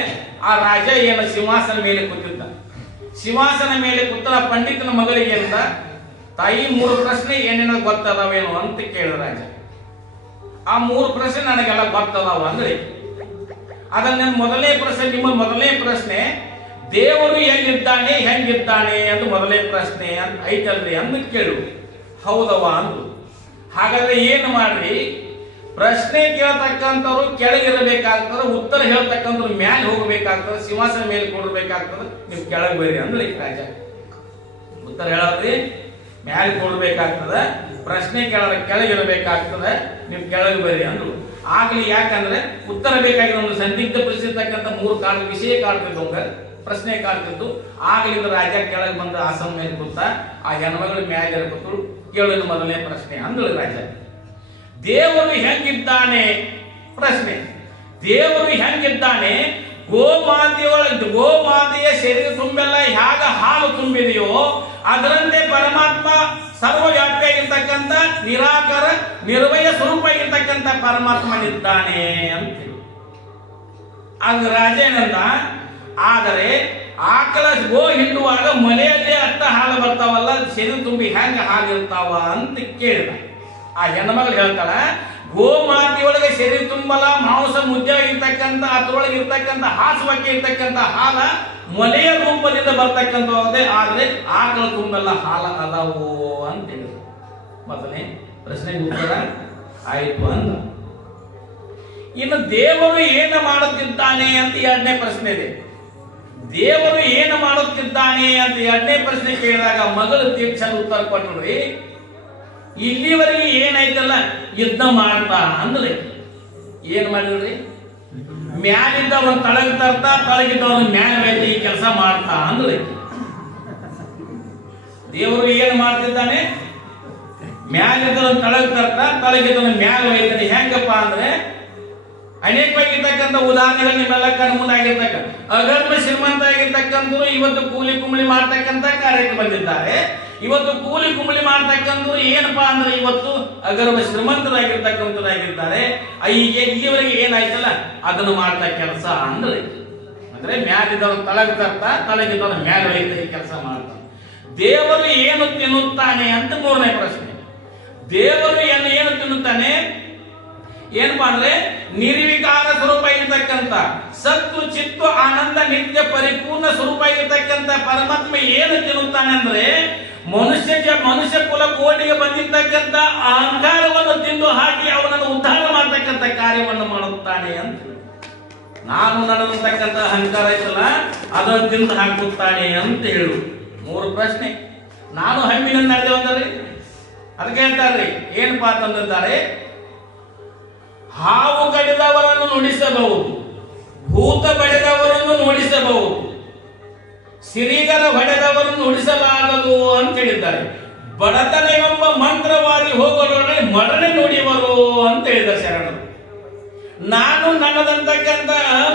ಆ ರಾಜ ಏನು ಸಿಂಹಾಸನ ಮೇಲೆ ಕೂತಿದ್ದ. ಸಿಂಹಾಸನ ಮೇಲೆ ಕೂತ ಪಂಡಿತನ ಮಗಳಿಗೆ ಅಂತ ತಾಯಿ 3 ಪ್ರಶ್ನೆ ಏನೇನೋ ಗೊತ್ತದಾವೇನು ಅಂತ ಕೇಳಿದ ರಾಜ. ಆ 3 ಪ್ರಶ್ನೆ ನನಗೆಲ್ಲ ಗೊತ್ತದಾವ ಅಂದ್ರೆ ಅದನ್ನ ಮೊದಲನೇ ಪ್ರಶ್ನೆ, ನಿಮ್ಮ ಮೊದಲನೇ ಪ್ರಶ್ನೆ ದೇವರು ಹೆಂಗಿದ್ದಾನೆ ಅಂತ ಮೊದಲನೇ ಪ್ರಶ್ನೆ ಅಂತ ಐತಲ್ರಿ ಅಂದ್ ಕೇಳು. ಹೌದವ ಅಂದ್ರು. ಹಾಗಾದ್ರೆ ಏನು ಮಾಡ್ರಿ, ಪ್ರಶ್ನೆ ಕೇಳ್ತಕ್ಕಂಥವ್ರು ಕೆಳಗಿರಬೇಕಾಗ್ತದೆ, ಉತ್ತರ ಹೇಳ್ತಕ್ಕಂಥವ್ರು ಮ್ಯಾಲೆ ಹೋಗ್ಬೇಕಾಗ್ತದೆ, ಸಿಂಹಾಸನ ಮೇಲೆ ಕೊಡ್ಬೇಕಾಗ್ತದೆ, ನೀವು ಕೆಳಗೆ ಬರ್ರಿ ಅಂದ್ರೆ ರಾಜ. ಉತ್ತರ ಹೇಳೋದ್ರಿ ಮ್ಯಾಲೆ ಕೊಡ್ಬೇಕಾಗ್ತದ, ಪ್ರಶ್ನೆ ಕೆಳಗಿರಬೇಕಾಗ್ತದೆ, ನೀವು ಕೆಳಗೆ ಬರ್ರಿ ಅಂದ್ರು. ಆಗ್ಲಿ, ಯಾಕಂದ್ರೆ ಉತ್ತರ ಬೇಕಾಗಿ ಒಂದು ಸಂದಿಗ್ಧ ಪರಿಸ್ಥಿತಕ್ಕಂಥ 3 ಕಾರ್ಡ್ ವಿಷಯ ಕಾಡ್ತಿದ್ದು, ಪ್ರಶ್ನೆ ಕಾಡ್ತಿದ್ದು. ಆಗ್ಲಿಂದ ರಾಜ ಕೆಳಗೆ ಬಂದ ಆಸನ ಮೇಲೆ ಕೂತ, ಆ ಹೆಣ್ಮಗಳ ಮ್ಯಾಲೆ ಕೂತು ಕೇಳೋದು ಮೊದಲನೇ ಪ್ರಶ್ನೆ ಅಂದಳು ರಾಜ. ದೇವರು ಹೆಂಗಿದ್ದಾನೆ ಪ್ರಶ್ನೆ, ದೇವರು ಹೆಂಗಿದ್ದಾನೆ, ಗೋಮಾತೆಯ ಶರೀರ ತುಂಬೆಲ್ಲ ಹೇಗ ಹಾಲು ತುಂಬಿದೆಯೋ ಅದರಂತೆ ಪರಮಾತ್ಮ ಸರ್ವವ್ಯಾಪಿಯಾಗಿರ್ತಕ್ಕಂಥ ನಿರಾಕಾರ ನಿರ್ವಯ ಸ್ವರೂಪ ಆಗಿರ್ತಕ್ಕಂಥ ಪರಮಾತ್ಮನಿದ್ದಾನೆ ಅಂತ ಹೇಳಿ. ಆಗ ರಾಜ ಏನಂದ, ಆದರೆ ಆಕಳ ಗೋ ಹಿಂಡುವಾಗ ಮನೆಯಲ್ಲೇ ಅಟ್ಟ ಹಾಲು ಬರ್ತಾವಲ್ಲ, ಶರೀರ ತುಂಬಿ ಹೆಂಗ ಹಾಲು ಇರ್ತಾವ ಅಂತ ಕೇಳಿದ. ಆ ಹೆಣ್ಮಗಳು ಹೇಳ್ತಾಳ, ಗೋಮಾತೆಯೊಳಗೆ ಶರೀರ ತುಂಬಲ ಮಾಂಸ ಮುದ್ದೆ ಇರ್ತಕ್ಕಂಥ ಅದರೊಳಗೆ ಇರ್ತಕ್ಕಂಥ ಹಾಸುವಕ್ಕೆ ಇರ್ತಕ್ಕಂಥ ಹಾಲ ಮೊಲೆಯ ರೂಪದಿಂದ ಬರ್ತಕ್ಕಂಥದ್ದೇ, ಆದ್ರೆ ಆಕಳ ತುಂಬೆಲ್ಲ ಹಾಲ ಅದಾವು ಅಂತ ಹೇಳಿದ್ರು. ಮೊದಲನೇ ಪ್ರಶ್ನೆಗೆ ಉತ್ತರ ಆಯ್ತು ಅಂದ. ಇನ್ನು ದೇವರು ಏನು ಮಾಡುತ್ತಿದ್ದಾನೆ ಅಂತ 2ನೇ ಪ್ರಶ್ನೆ ಇದೆ. ದೇವರು ಏನು ಮಾಡುತ್ತಿದ್ದಾನೆ ಅಂತ 2ನೇ ಪ್ರಶ್ನೆ ಕೇಳಿದಾಗ ಮಗಳು ತೀರ್ಚಂದ ಉತ್ತರ ಕೊಟ್ಟರು. ಇಲ್ಲಿವರೆಗೆ ಏನಾಯ್ತಲ್ಲ ಯುದ್ಧ ಮಾಡ್ತಾ ಅಂದ್ರೆ ಏನ್ ಮಾಡಿದ್ರಿ, ಮ್ಯಾಲಿಂದ ಅವನ್ ತಳಗ್ ತರ್ತಾ, ತಳಗಿದ್ದವನ್ ಮ್ಯಾಲ ಐತಿ ಈ ಕೆಲಸ ಮಾಡ್ತಾ ಅಂದ್ರೆ ದೇವರು ಏನು ಮಾಡ್ತಿದ್ದಾನೆ, ಮ್ಯಾಲಿದ್ದವನ್ ತಳಗ್ ತರ್ತಾ, ತಳಗಿದ್ದವನ್ ಮ್ಯಾಲ ಐತಾನೆ. ಹೆಂಗಪ್ಪ ಅಂದ್ರೆ ಅನೇಕವಾಗಿರ್ತಕ್ಕಂಥ ಉದಾಹರಣೆಗಳು ನಿಮ್ಮೆಲ್ಲ ಕಣ್ಣು ಮುಂದಾಗಿರ್ತಕ್ಕಂಥ ಅಗರ್ಭ ಶ್ರೀಮಂತ ಆಗಿರ್ತಕ್ಕಂಥವ್ರು ಇವತ್ತು ಕೂಲಿ ಕುಂಬಳಿ ಮಾಡ್ತಕ್ಕಂಥ ಕಾರ್ಯಕ್ಕೆ ಬಂದಿದ್ದಾರೆ. ಇವತ್ತು ಕೂಲಿ ಕುಂಬಳಿ ಮಾಡ್ತಕ್ಕಂಥವ್ರು ಏನಪ್ಪಾ ಅಂದ್ರೆ ಇವತ್ತು ಅಗರ್ಭ ಶ್ರೀಮಂತರಾಗಿರ್ತಕ್ಕಂಥರಾಗಿರ್ತಾರೆ. ಈಗ ಇಲ್ಲಿವರೆಗೆ ಏನಾಯ್ತಲ್ಲ ಅದನ್ನು ಮಾಡ್ತಾ ಕೆಲಸ ಅಂದ್ರೆ ಮ್ಯಾಲಿದ್ದವನು ತಳಗ ತರ್ತಾ, ತಳಗಿದ್ದವನು ಮ್ಯಾಲ ಒಯ್ತಾ ಈ ಕೆಲಸ ಮಾಡ್ತಾನೆ. ದೇವರು ಏನು ತಿನ್ನುತ್ತಾನೆ ಅಂತ 3ನೇ ಪ್ರಶ್ನೆ. ದೇವರು ಏನು ತಿನ್ನುತ್ತಾನೆ ಏನಪ್ಪಾ ಅಂದ್ರೆ ನಿರ್ವಿಕಾರ ಸ್ವರೂಪ ಇರ್ತಕ್ಕಂಥ ಸತ್ತು ಚಿತ್ತು ಆನಂದ ನಿತ್ಯ ಪರಿಪೂರ್ಣ ಸ್ವರೂಪ ಇರ್ತಕ್ಕಂಥ ಪರಮಾತ್ಮ ಏನು ತಿನ್ನುತ್ತಾನೆ ಅಂದ್ರೆ ಮನುಷ್ಯ ಕುಲ ಕೋಟಿಗೆ ಬಂದಿರ್ತಕ್ಕಂಥ ಅಹಂಕಾರವನ್ನು ತಿಂದು ಹಾಕಿ ಅವನನ್ನು ಉದ್ಧಾರ ಮಾಡತಕ್ಕಂಥ ಕಾರ್ಯವನ್ನು ಮಾಡುತ್ತಾನೆ ಅಂತ. ನಾನು ನಡೆದತಕ್ಕಂಥ ಅಹಂಕಾರ ಐತಲ್ಲ ಅದನ್ನು ತಿಂದು ಹಾಕುತ್ತಾನೆ ಅಂತ ಹೇಳು. 3 ಪ್ರಶ್ನೆ. ನಾನು ಹಮ್ಮಿನಿಂದ ನಡೆದೆ ಅಂದ್ರಿ, ಅದಕ್ಕೆ ಹೇಳ್ತಾರ್ರಿ ಏನಪ್ಪಾ ಅಂತಂದಿದ್ದಾರೆ, ಹಾವು ಕಡಿದವರನ್ನು ನುಡಿಸಬಹುದು, ಭೂತ ಬಡಿದವರನ್ನು ನುಡಿಸಬಹುದು, ಸಿರಿಗರ ಹೊಡೆದವರನ್ನು ನುಡಿಸಲಾಗದು ಅಂತ ಹೇಳಿದ್ದಾರೆ. ಬಡತನ ಎಂಬ ಮಂತ್ರವಾಗಿ ಹೋಗೋರೊಡನೆ ಮರಣ ನುಡಿಯುವರು ಅಂತ ಹೇಳಿದ ಶರಣರು. ನಾನು ನನ್ನದಂತಕ್ಕಂಥ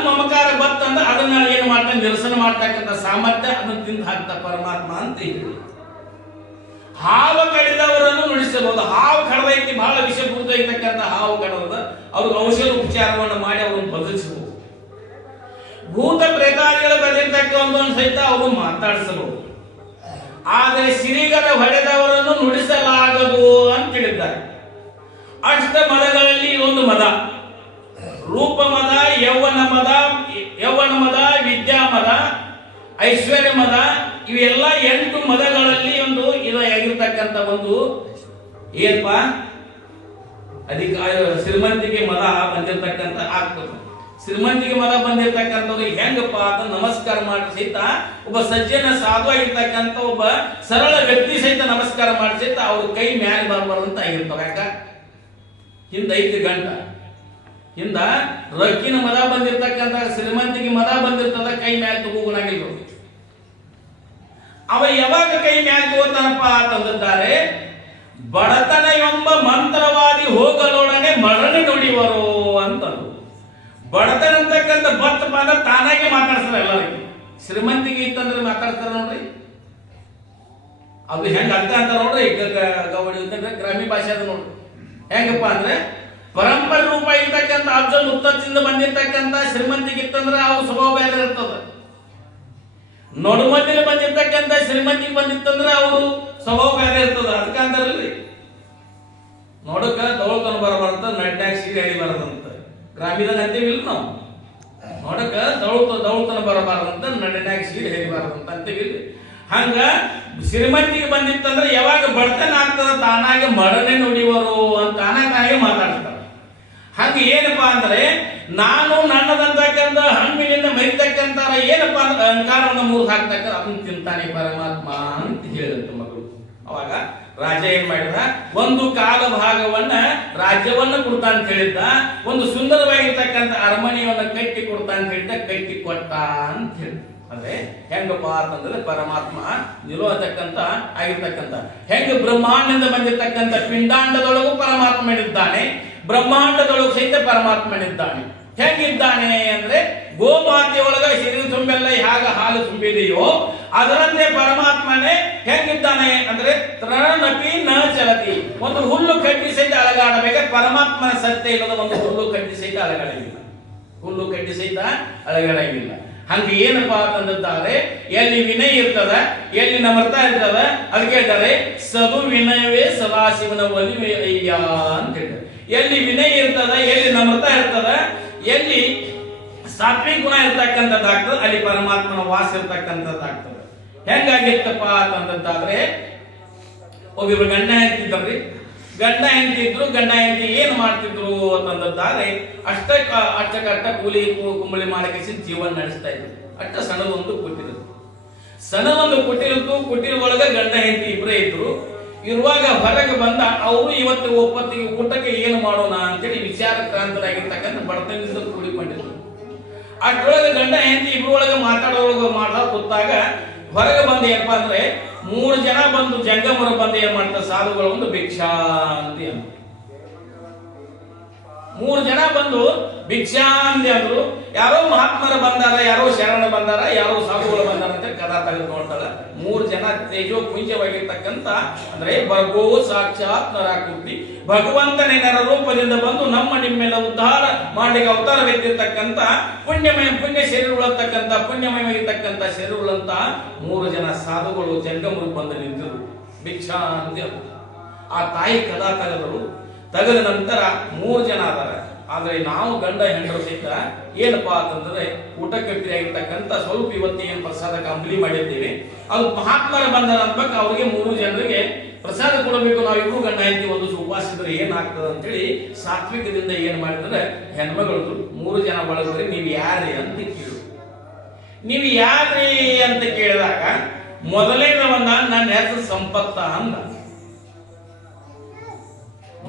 ಮಮಕಾರ ಬತ್ತಂದ್ರೆ ಅದನ್ನ ಏನು ಮಾಡ್ತಾನೆ, ನಿರಸನ ಮಾಡ್ತಕ್ಕಂಥ ಸಾಮರ್ಥ್ಯ ಅದನ್ನು ತಿಂದು ಹಾಕ್ತ ಪರಮಾತ್ಮ ಅಂತ ಹೇಳಿ. ಹಾವು ಕಡಿದವರನ್ನು ನುಡಿಸಬಹುದು. ಹಾವು ಕಡದೈತಿ, ಬಹಳ ವಿಷಪೂರಿತ ಇರ್ತಕ್ಕಂಥ ಹಾವು ಕಡದ ಅವ್ರಿಗೆ ಔಷಧ ಉಪಚಾರವನ್ನು ಮಾಡಿ ಅವ್ರನ್ನ ಬದುಕಿಸಬಹುದು. ಭೂತ ಪ್ರೇತಾದಿಗಳು ಬಂದಿರ್ತಕ್ಕಂಥವನ್ನು ಸಹಿತ ಅವರು ಮಾತಾಡಿಸಬಹುದು. ಆದರೆ ಸಿರಿಗರ ಹೊಡೆದವರನ್ನು ನುಡಿಸಲಾಗದು ಅಂತ ಹೇಳಿದ್ದಾರೆ. ಅಷ್ಟ ಮದಗಳಲ್ಲಿ ಒಂದು ಮದ, ರೂಪ ಮದ, ಯೌವನ ಮದ, ವಿದ್ಯಾ ಮದ, ಐಶ್ವರ್ಯ ಮದ, ಇವೆಲ್ಲ 8 ಮದಗಳಲ್ಲಿ ಒಂದು ಇದಾಗಿರ್ತಕ್ಕಂಥ ಒಂದು ಏನಪ್ಪ ಶ್ರೀಮಂತಿಗೆ ಮದ ಬಂದಿರತಕ್ಕಂಥ ಆಗ್ತದೆ. ಶ್ರೀಮಂತಿಗೆ ಮದ ಬಂದಿರತಕ್ಕಂಥವ್ರಿಗೆ ಹೆಂಗಪ್ಪ ಅಂತ ನಮಸ್ಕಾರ ಮಾಡಿ ಸಹಿತ ಒಬ್ಬ ಸಜ್ಜನ ಸಾಧು ಆಗಿರ್ತಕ್ಕಂಥ ಒಬ್ಬ ಸರಳ ವ್ಯಕ್ತಿ ಸಹಿತ ನಮಸ್ಕಾರ ಮಾಡಿ ಸಹಿತ ಅವ್ರ ಕೈ ಮ್ಯಾಲೆ ಬರಬಾರ್ದಂತ ಆಗಿರ್ತಾವ. ಯಾಕ ಹಿಂದ 5 ಗಂಟ ಹಿಂದ ರೊಕ್ಕಿನ ಮದ ಬಂದಿರತಕ್ಕಂಥ ಶ್ರೀಮಂತಿಗೆ ಮದ ಬಂದಿರ್ತದ, ಕೈ ಮ್ಯಾಲೆ ತಗೋಗುಣಾಗಿಲ್ಲ. ಅವ ಯಾವಾಗ ಕೈ ಮ್ಯಾಲೆ ತಗೋತಾನಪ್ಪ ಅಂತಂದಿದ್ದಾರೆ, ಬಡತನ ಎಂಬ ಮಂತ್ರವಾದಿ ಹೋಗಲೊಡನೆ ಮರಣ ನುಡಿವರು ಅಂತಂದು. ಬಡತನ ಅಂತಕ್ಕಂಥ ಬತ್ತ ಪಾದ ತಾನಾಗೆ ಮಾತಾಡ್ತಾರೆ ಎಲ್ಲರಿಗೆ. ಶ್ರೀಮಂತಿಗೆ ಇತ್ತಂದ್ರೆ ಮಾತಾಡ್ತಾರ ನೋಡ್ರಿ, ಅದು ಹೆಂಗ ಅರ್ಥ ಅಂತ ನೋಡ್ರಿ. ಗೌಡಿ ಅಂತಂದ್ರೆ ಗ್ರಾಮೀಣ ಭಾಷೆ ಅದು ನೋಡ್ರಿ. ಹೆಂಗಪ್ಪ ಅಂದ್ರೆ ಪರಂಪರೆ ರೂಪ ಇರ್ತಕ್ಕಂಥ ಅಫ್ಜಲ್ ಉತ್ತದಿಂದ ಬಂದಿರ್ತಕ್ಕಂಥ ಶ್ರೀಮಂತಿಗೆ ಇತ್ತಂದ್ರೆ ಅವು ಸ್ವಭಾವ ಬೇರೆ ಇರ್ತದ. ನಡುಮಧ್ಯದಲ್ಲಿ ಬಂದಿರ್ತಕ್ಕಂಥ ಶ್ರೀಮಂತಿಗೆ ಬಂದಿತ್ತಂದ್ರೆ ಅವರು ಸ್ವಭಾವ ಬೇರೆ ಇರ್ತದ. ಅದಕ್ಕೆ ಅಂತಾರಲ್ರಿ, ನೋಡಕ ದೌಳ್ತನ ಬರಬಾರ್ದ, ನಡ್ಯಾಗ ಸೀರೆ ಹಡಿ ಬರದಂತ. ಗ್ರಾಮೀಣದಾಗ ಅಂತೀವಿಲ್ಲ ನಾವು, ನೋಡಕ ದೌಳ್ತನ ಬರಬಾರ್ದಂತ, ನಡ್ಯಾಗ ಸೀರೆ ಹರಿಬಾರ್ದಂತ ಅಂತೀವಿಲ್ಲ. ಹಂಗ ಶ್ರೀಮಂತಿಗೆ ಬಂದಿತ್ತಂದ್ರೆ ಯಾವಾಗ ಬಡತನ ಆಗ್ತದ ತಾನಾಗೆ ಮರಣ ನುಡಿವರು ಅಂತ ತಾನಾಗೆ ಮಾತಾಡ್ತಾರೆ. ಹಂಗ ಏನಪ್ಪಾ ಅಂದ್ರೆ ನಾನು ನನ್ನದಂತಕ್ಕಂಥ ಹಣ್ಣಿನಿಂದ ಮರಿತಕ್ಕಂಥ ಏನಪ್ಪಾ ಅಂದ್ರೆ ಅಹಂಕಾರವನ್ನು ಮೂರು ಹಾಕ್ತಕ್ಕ ಅದನ್ನ ತಿಂತಾನೆ ಪರಮಾತ್ಮ ಅಂತ ಹೇಳಿದಂತ ಮಗಳು. ಅವಾಗ ರಾಜ ಏನ್ ಮಾಡಿದ, ಒಂದು ಕಾಲ ಭಾಗವನ್ನ ರಾಜ್ಯವನ್ನ ಕೊಡ್ತಾ ಅಂತ ಹೇಳಿದ್ದ, ಒಂದು ಸುಂದರವಾಗಿರ್ತಕ್ಕಂಥ ಅರಮನೆಯನ್ನ ಕಟ್ಟಿ ಕೊಡ್ತಾ ಅಂತ ಹೇಳಿದ್ದ, ಕಟ್ಟಿ ಕೊಟ್ಟ ಅಂತ ಹೇಳಿದ. ಅಂದ್ರೆ ಹೆಂಗಪ್ಪ ಅಂತಂದ್ರೆ ಪರಮಾತ್ಮ ನಿಲುವತಕ್ಕಂತ ಆಗಿರ್ತಕ್ಕಂಥ ಹೆಂಗ ಬ್ರಹ್ಮಾಂಡದಿಂದ ಬಂದಿರತಕ್ಕಂಥ ಪಿಂಡಾಂಡದೊಳಗೂ ಪರಮಾತ್ಮ ಇದ್ದಾನೆ, ಬ್ರಹ್ಮಾಂಡದೊಳಗೂ ಸಹಿತ ಪರಮಾತ್ಮ ಇದ್ದಾನೆ. ಹೆಂಗಿದ್ದಾನೆ ಅಂದ್ರೆ ಗೋಮಾತೆಯೊಳಗ ಶರೀರ ತುಂಬೆಲ್ಲ ಹೇಗ ಹಾಲು ತುಂಬಿದೆಯೋ ಅದರಂತೆ ಪರಮಾತ್ಮನೇ ಹೆಂಗಿದ್ದಾನೆ ಅಂದ್ರೆ ತೃಣನಪಿ ನ ಚಲತಿ. ಒಂದು ಹುಲ್ಲು ಕಡ್ಡಿ ಸಹಿತ ಅಲಗಾಡಬೇಕ, ಪರಮಾತ್ಮನ ಸತ್ಯ ಇಲ್ಲದ ಒಂದು ಹುಲ್ಲು ಕಡ್ಡಿ ಸಹಿತ ಅಲಗಾಡಂಗಿಲ್ಲ, ಹುಲ್ಲು ಕಡ್ಡಿ ಸಹಿತ ಅಲಗಾಡಂಗಿಲ್ಲ. ಹಂಗ ಏನಪ್ಪಾ ಅಂತಂದಿದ್ದಾರೆ, ಎಲ್ಲಿ ವಿನಯ ಇರ್ತದ, ಎಲ್ಲಿ ನಮ್ರತಾ ಇರ್ತದ, ಅದಕ್ಕೆ ಹೇಳ್ತಾರೆ ಸದು ವಿನಯವೇ ಸದಾಶಿವನ ಒಲಿವೆ ಅಯ್ಯ ಅಂತ ಹೇಳ್ತಾರೆ. ಎಲ್ಲಿ ವಿನಯ ಇರ್ತದ, ಎಲ್ಲಿ ನಮ್ರತಾ ಇರ್ತದ, ಎಲ್ಲಿ ಸಾತ್ವಿಕ ಗುಣ ಇರ್ತಕ್ಕಂಥದ್ದಾಗ್ತದೆ, ಅಲ್ಲಿ ಪರಮಾತ್ಮನ ವಾಸ ಇರ್ತಕ್ಕಂಥದ್ದಾಗ್ತದೆ. ಹೆಂಗಾಗಿತ್ತಪ್ಪ ಅಂತಂದಾದ್ರೆ, ಒಬ್ಬಿಬ್ರು ಗಂಡ ಹೆಂಡ್ತಿದ್ರಿ, ಗಂಡ ಹೆಂಡ್ತಿದ್ರು, ಗಂಡ ಹೆಂಡತಿ ಏನ್ ಮಾಡ್ತಿದ್ರು ಅಂತಂದಾದ್ರೆ ಅಷ್ಟಕಟ್ಟ ಕೂಲಿ ಕುಂಬಳಿ ಮಾಡಕ್ಕೆ ಜೀವನ ನಡೆಸ್ತಾ ಇದ್ರು. ಅಷ್ಟ ಸಣ್ಣದೊಂದು ಕೊಟ್ಟಿರೋದು, ಸಣ್ಣದೊಂದು ಕೊಟ್ಟಿರೋದೊಳಗ ಗಂಡ ಹೆಂಡತಿ ಇಬ್ಬರೇ ಇದ್ರು. ಇರುವಾಗ ಹೊರಗೆ ಬಂದ ಅವರು ಇವತ್ತು ಒಪ್ಪತ್ತಿಗೆ ಊಟಕ್ಕೆ ಏನು ಮಾಡೋಣ ಅಂತೇಳಿ ವಿಚಾರ ಕ್ರಾಂತರಾಗಿರ್ತಕ್ಕಂಥ ಬಡತನದಿಂದ ಕೂಡಿಕೊಂಡಿದ್ರು. ಅಷ್ಟೊಳಗೆ ಗಂಡ ಹೆಂಡತಿ ಇಬ್ಬರೊಳಗೆ ಮಾಡ್ತಾ ಕೂತಾಗ ಹೊರಗೆ ಬಂದು ಏನಪ್ಪಾ ಅಂದ್ರೆ 3 ಜನ ಬಂದು ಜಂಗಮರು ಬಂದು ಏನ್ ಮಾಡ್ತಾರೆ, ಸಾಧುಗಳು ಒಂದು ಭಿಕ್ಷಾ ಅಂತ 3 ಜನ ಬಂದು ಭಿಕ್ಷಾ ಅಂತ ಅಂದ್ರು. ಯಾರೋ ಮಹಾತ್ಮರ ಬಂದಾರ, ಯಾರೋ ಶರಣ ಬಂದಾರ, ಯಾರೋ ಸಾಧುಗಳು ಬಂದಾರ ಅಂತ ಕಥಾ ತೆಗೆದು ನೋಡ್ತಾಳ. 3 ಜನ ತೇಜೋ ಪುಂಜವಾಗಿರ್ತಕ್ಕಂಥ ಅಂದ್ರೆ ಭಗೋ ಸಾಕ್ಷಾತ್ ನರಾಕೃತಿ, ಭಗವಂತನೇ ನರ ರೂಪದಿಂದ ಬಂದು ನಮ್ಮ ನಿಮ್ಮೆಲ್ಲ ಉದ್ಧಾರ ಮಾಡಲಿಕ್ಕೆ ಅವತಾರವೆತ್ತಿರ್ತಕ್ಕಂಥ ಪುಣ್ಯ ಶರೀರಗಳಂತಕ್ಕಂಥ ಪುಣ್ಯಮಯವಾಗಿರ್ತಕ್ಕಂಥ ಶರೀರಗಳಂತ 3 ಜನ ಸಾಧುಗಳು ಜಂಗಮರು ಬಂದು ನಿಂತರು ಭಿಕ್ಷಾ ಅಂತ. ಆ ತಾಯಿ ಕಥಾ ತೆಗೆದ ನಂತರ 3 ಜನ ಅದಾರ. ಆದ್ರೆ ನಾವು ಗಂಡ ಹೆಂಡರು ಸಹಿತ ಏನಪ್ಪಾ ಅಂತಂದ್ರೆ ಊಟ ಕಟ್ಟಿಯಾಗಿರ್ತಕ್ಕಂಥ ಸ್ವಲ್ಪ ಇವತ್ತು ಏನು ಪ್ರಸಾದಕ್ಕೆ ಅಂಬಲಿ ಮಾಡಿರ್ತೀವಿ, ಅದು ಮಹಾತ್ಮರ ಬಂದಾರ ಅನ್ಬೇಕು, ಅವ್ರಿಗೆ 3 ಜನರಿಗೆ ಪ್ರಸಾದ ಕೊಡಬೇಕು. ನಾವಿಬ್ರು ಗಂಡ ಹೆಂಡತಿ ಒಂದು ಉಪವಾಸಿದ್ರೆ ಏನಾಗ್ತದೆ ಅಂತೇಳಿ ಸಾತ್ವಿಕದಿಂದ ಏನ್ ಮಾಡಿದ್ರೆ ಹೆಣ್ಮಗಳು 3 ಜನ ಒಳಗಡೆ ನೀವು ಯಾರೇ ಅಂತ ಕೇಳು. ನೀವು ಯಾರೇ ಅಂತ ಕೇಳಿದಾಗ ಮೊದಲನೇದವನ್ನ ನನ್ನ ಹೆಸರು ಸಂಪತ್ತ ಅಂದ.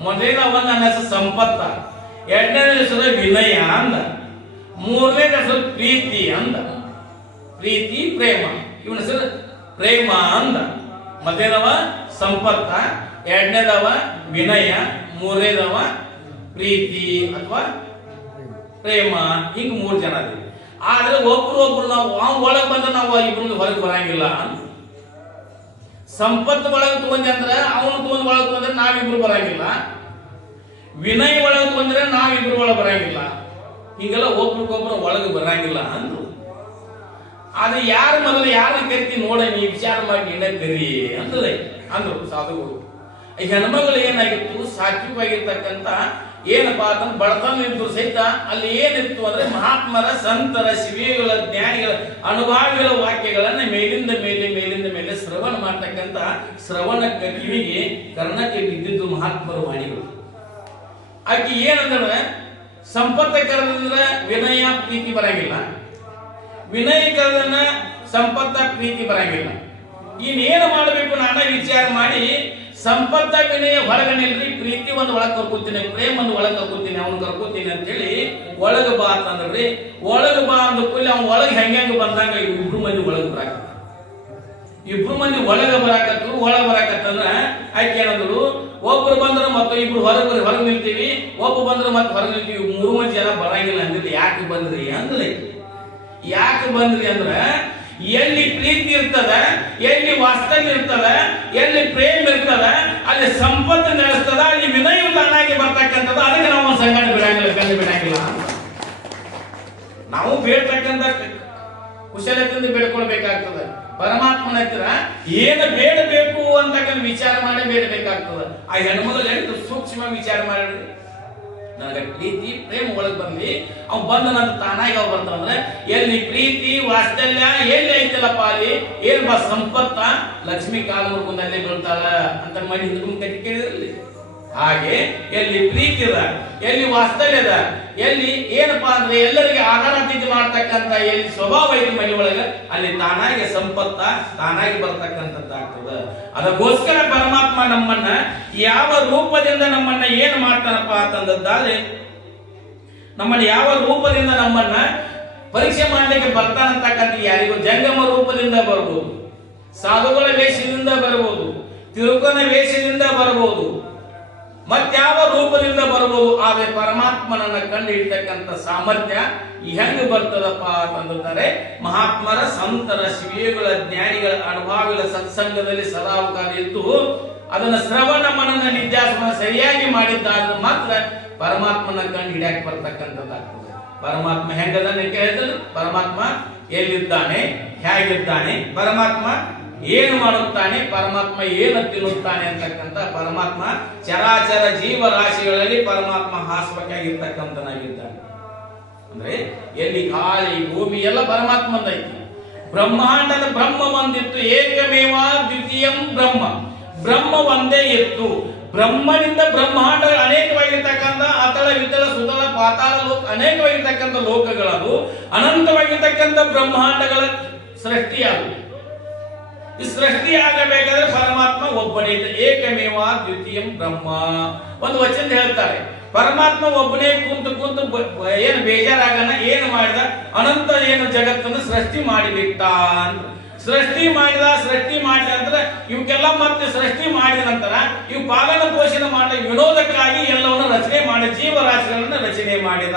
ಮೊದಲನೇದವ ನನ್ನ ಹೆಸರು ಸಂಪತ್ತ, ಎರಡನೇ ಹೆಸರು ವಿನಯ ಅಂದ, 3ನೇ ಹೆಸರು ಪ್ರೀತಿ ಅಂದ. ಪ್ರೀತಿ ಪ್ರೇಮ, ಇವನ ಹೆಸರು ಪ್ರೇಮ ಅಂದ. ಮೊದಲನೇದವ ಸಂಪತ್ತ, ಎರಡನೇದವ ವಿನಯ, 3ನೇದವ ಪ್ರೀತಿ ಅಥವಾ ಪ್ರೇಮ. ಹಿಂಗ 3 ಜನ ಅದೀವಿ. ಆದ್ರೆ ಒಬ್ರು ನಾವು ಒಳಗೆ ಬಂದ್ರೆ ನಾವು ಇಬ್ರು ಹೊರಗೆ ಬರಂಗಿಲ್ಲ. ಸಂಪತ್ತು ಒಳಗೆ ತಗೊಂಡೆ ಅಂದ್ರೆ ಅವನು ತಗೊಂಡ್ ಒಳಗೆ ತಗೊಂಡ್ರೆ ನಾವಿಬ್ರು ಬರಂಗಿಲ್ಲ, ವಿನಯ ಒಳಗೆ ತಗೊಂಡ್ರೆ ನಾವಿಬ್ರು ಒಳಗೆ ಬರಂಗಿಲ್ಲ, ಹೀಗೆಲ್ಲ ಒಬ್ರಿಗೊಬ್ರು ಒಳಗೆ ಬರಂಗಿಲ್ಲ ಅಂದ್ರು. ಅದು ಯಾರು ಮೊದಲು ಯಾರು ಕರಿತಿ ನೋಡ, ನೀ ವಿಚಾರ ಮಾಡಿ ಏನೇ ಕರಿ ಅಂದ್ರೆ ಅಂದ್ರು ಸಾಧುಗಳು. ಈ ಹೆಣ್ಮಗಳು ಏನಾಗಿತ್ತು, ಸಾತ್ವಿಕವಾಗಿರ್ತಕ್ಕಂಥ ಏನಪ್ಪಾ ಅಂತಂದ್ರೆ ಬಡತನ ಇದ್ರು ಸಹಿತ ಅಲ್ಲಿ ಏನಿತ್ತು ಅಂದ್ರೆ ಮಹಾತ್ಮರ, ಸಂತರ, ಶಿವಿಗಳ, ಜ್ಞಾನಿಗಳ, ಅನುಭಾವಿಗಳ ವಾಕ್ಯಗಳನ್ನ ಮೇಲಿಂದ ಮೇಲೆ ಶ್ರವಣ ಮಾಡ್ತಕ್ಕಂಥ ಶ್ರವಣ ಕಿವಿಗೆ ಕರ್ಣಕ್ಕೆ ಬಿದ್ದಿದ್ದು ಮಹಾತ್ಮರ ವಾಣಿಗಳು. ಆಕೆ ಏನಂದ್ರೆ ಸಂಪತ್ತ ಕರೆದ್ರೆ ವಿನಯ ಪ್ರೀತಿ ಬರಂಗಿಲ್ಲ, ವಿನಯ ಕರೆದನ್ನ ಸಂಪತ್ತ ಪ್ರೀತಿ ಬರಂಗಿಲ್ಲ. ಇನ್ನೇನು ಮಾಡಬೇಕು ನಾನ ವಿಚಾರ ಮಾಡಿ ಸಂಪತ್ತ ವಿನಯ ಹೊರಗೆ ನಿಲ್ರಿ, ಪ್ರೀತಿ ಒಂದು ಒಳಗೆ ಕರ್ಕೋತೀನಿ, ಪ್ರೇಮ ಒಂದು ಒಳಗೆ ಕರ್ಕೋತೀನಿ, ಅವ್ನು ಕರ್ಕೋತೀನಿ ಅಂತೇಳಿ ಒಳಗೆ ಬಾ ಅಂತಂದ್ರಿ. ಒಳಗೆ ಬಾ ಅಂದ ಕೂಲಿ ಅವ್ನ ಒಳಗೆ ಹೆಂಗ ಬಂದಾಗ ಇಬ್ರು ಮಂದಿ ಒಳಗೆ ಬರಾಕ, ಇಬ್ರು ಮಂದಿ ಒಳಗೆ ಬರಾಕತ್ರು. ಒಳಗೆ ಬರಾಕತ್ತಂದ್ರ ಆಯ್ಕೆ ಏನಂದ್ರು, ಒಬ್ರು ಬಂದ್ರೆ ಮತ್ತೆ ಇಬ್ರು ಹೊರಗೆ ನಿಲ್ತೀವಿ, ಒಬ್ಬ ಬಂದ್ರೆ ಮತ್ತೆ ಹೊರಗೆ ನಿಲ್ತೀವಿ, 3 ಮಂದಿ ಜನ ಬರಂಗಿಲ್ಲ ಅಂದಿದ್ದು. ಯಾಕೆ ಬಂದ್ರಿ ಅಂದ್ರೆ, ಯಾಕೆ ಬಂದ್ರಿ ಅಂದ್ರ ಎಲ್ಲಿ ಪ್ರೀತಿ ಇರ್ತದ, ಎಲ್ಲಿ ವಾಸ್ತವ್ಯ ಇರ್ತದ, ಎಲ್ಲಿ ಪ್ರೇಮ ಇರ್ತದ, ಅಲ್ಲಿ ಸಂಪತ್ತು ನೆಲೆಸ್ತದ, ಅಲ್ಲಿ ವಿನಯ ತಾನಾಗಿ ಬರ್ತಕ್ಕಂಥದ್ದು. ಅದಕ್ಕೆ ನಾವು ಸಂಘಟನೆ ಬಿಡಂಗಿಲ್ಲ, ಕಂಡು ಬಿಡಂಗಿಲ್ಲ. ನಾವು ಬೇಡ್ತಕ್ಕಂಥ ಕುಶಲತೆಯಿಂದ ಬೇಡ್ಕೊಳ್ಬೇಕಾಗ್ತದೆ. ಪರಮಾತ್ಮನ ಹತ್ರ ಏನು ಬೇಡಬೇಕು ಅಂತಕ್ಕಂಥ ವಿಚಾರ ಮಾಡಿ ಬೇಡಬೇಕಾಗ್ತದೆ. ಆ ಹೆಣ್ಮಗಳು ಎಷ್ಟು ಸೂಕ್ಷ್ಮ ವಿಚಾರ ಮಾಡಿ ನನಗೆ ಪ್ರೀತಿ ಪ್ರೇಮ ಒಳಗೆ ಬರ್ಲಿ, ಅವ್ ಬಂದ ನಂತರ ತಾನಾಗಿ ಅವ್ ಬರ್ತಾವಂದ್ರೆ ಎಲ್ಲಿ ಪ್ರೀತಿ ವಾತ್ಸಲ್ಯ ಎಲ್ಲಿ ಐತಲ್ಲಪ್ಪ ಅಲ್ಲಿ ಏನ್ ಬಾ ಸಂಪತ್ತ ಲಕ್ಷ್ಮಿ ಕಾಲ ಮುರ್ಕೊಂಡು ಅಲ್ಲೇ ಬೀಳ್ತಾಳ ಅಂತ ಮನೆ ಹಿಂದ್ಕೊಂಡ್ ಕಟ್ಟಿ ಕೇಳಿದ್ರಲ್ಲಿ. ಹಾಗೆ ಎಲ್ಲಿ ಪ್ರೀತಿ ಅದ, ಎಲ್ಲಿ ವಾತ್ಸಲ್ಯ ಅದ, ಎಲ್ಲಿ ಏನಪ್ಪಾ ಅಂದ್ರೆ ಎಲ್ಲರಿಗೆ ಆಧಾರಾತೀತಿ ಮಾಡ್ತಕ್ಕಂಥ ಎಲ್ಲಿ ಸ್ವಭಾವ ಐತಿ ಮನೆ ಒಳಗ, ಅಲ್ಲಿ ತಾನಾಗಿ ಸಂಪತ್ತ ತಾನಾಗಿ ಬರ್ತಕ್ಕಂಥದ್ದಾಗ್ತದ. ಅದಕ್ಕೋಸ್ಕರ ಪರಮಾತ್ಮ ನಮ್ಮನ್ನ ಯಾವ ರೂಪದಿಂದ ನಮ್ಮನ್ನ ಏನ್ ಮಾಡ್ತಾನಪ್ಪ ಅಂತಂದದ್ದಾದ್ರೆ, ನಮ್ಮನ್ನ ಯಾವ ರೂಪದಿಂದ ನಮ್ಮನ್ನ ಪರೀಕ್ಷೆ ಮಾಡ್ಲಿಕ್ಕೆ ಬರ್ತಾನಂತಕ್ಕಂಥ ಯಾರಿಗೂ ಜಂಗಮ ರೂಪದಿಂದ ಬರ್ಬೋದು, ಸಾಧುಗಳ ವೇಷದಿಂದ ಬರ್ಬೋದು, ತಿರುಕನ ವೇಷದಿಂದ ಬರ್ಬೋದು, ಮತ್ಯಾವ ರೂಪದಿಂದ ಬರ್ಬೋದು. ಆದ್ರೆ ಪರಮಾತ್ಮನನ್ನ ಕಂಡು ಹಿಡ್ತಕ್ಕಂಥ ಸಾಮರ್ಥ್ಯ ಹೆಂಗ್ ಬರ್ತದಪ್ಪ ಅಂತಂದರೆ ಮಹಾತ್ಮರ, ಸಂತರ, ಶಿವಿಗಳ, ಜ್ಞಾನಿಗಳ, ಅನುಭಾವಿಗಳ ಸತ್ಸಂಗದಲ್ಲಿ ಸದಾವಕಾಲ ಇದ್ದು ಅದನ್ನ ಶ್ರವಣ ಮನನ ನಿಧ್ಯಾಸನ ಸರಿಯಾಗಿ ಮಾಡಿದ್ದಾದ್ರೆ ಮಾತ್ರ ಪರಮಾತ್ಮನ ಕಂಡು ಹಿಡಿಯಕ್ಕೆ ಬರ್ತಕ್ಕಂಥದ್ದಾಗ್ತದೆ. ಪರಮಾತ್ಮ ಹೆಂಗದನ್ನ ಕೇಳಿದ್ರೆ, ಪರಮಾತ್ಮ ಎಲ್ಲಿದ್ದಾನೆ, ಹೇಗಿದ್ದಾನೆ, ಪರಮಾತ್ಮ ಏನು ಮಾಡುತ್ತಾನೆ, ಪರಮಾತ್ಮ ಏನು ತಿನ್ನುತ್ತಾನೆ ಅಂತಕ್ಕಂಥ ಪರಮಾತ್ಮ ಚರಾಚರ ಜೀವರಾಶಿಗಳಲ್ಲಿ ಪರಮಾತ್ಮ ಹಾಸ್ಪಕ್ಕಾಗಿರ್ತಕ್ಕಂಥನಾಗಿದ್ದಾನೆ. ಅಂದ್ರೆ ಎಲ್ಲಿ ಗಾಳಿ ಭೂಮಿ ಎಲ್ಲ ಪರಮಾತ್ಮಂದೈತಿ. ಬ್ರಹ್ಮಾಂಡದ ಬ್ರಹ್ಮ ಒಂದಿತ್ತು, ಏಕಮೇವ ದ್ವಿತೀಯಂ ಬ್ರಹ್ಮ, ಬ್ರಹ್ಮ ಒಂದೇ ಇತ್ತು. ಬ್ರಹ್ಮನಿಂದ ಬ್ರಹ್ಮಾಂಡ ಅನೇಕವಾಗಿರ್ತಕ್ಕಂಥ ಅತಳ ವಿತಳ ಸುತಳ ಪಾತಾಳ ಲೋಕ ಅನೇಕವಾಗಿರ್ತಕ್ಕಂಥ ಲೋಕಗಳದು, ಅನಂತವಾಗಿರ್ತಕ್ಕಂಥ ಬ್ರಹ್ಮಾಂಡಗಳ ಸೃಷ್ಟಿಯಾದವು. ಈ ಸೃಷ್ಟಿ ಆಗಬೇಕಾದ್ರೆ ಪರಮಾತ್ಮ ಒಬ್ಬನೇ ಇದ್ದ, ಏಕಮೇವ ದ್ವಿತೀಯಂ ಬ್ರಹ್ಮ. ಒಂದು ವಚನ ಹೇಳ್ತಾರೆ, ಪರಮಾತ್ಮ ಒಬ್ಬನೇ ಕುಂತು ಏನು ಬೇಜಾರಾಗನ ಏನು ಮಾಡಿದ, ಅನಂತ ಏನು ಜಗತ್ತನ್ನು ಸೃಷ್ಟಿ ಮಾಡಿಬಿಟ್ಟ ಅಂತ. ಸೃಷ್ಟಿ ಮಾಡಿದ ನಂತರ ಇವಕ್ಕೆಲ್ಲ ಮತ್ತೆ ಸೃಷ್ಟಿ ಮಾಡಿದ ನಂತರ ಇವು ಪಾಲನ ಪೋಷಣೆ ಮಾಡಿ ವಿನೋದಕ್ಕಾಗಿ ಎಲ್ಲವನ್ನು ರಚನೆ ಮಾಡಿ ಜೀವರಾಶಿಗಳನ್ನು ರಚನೆ ಮಾಡಿದ.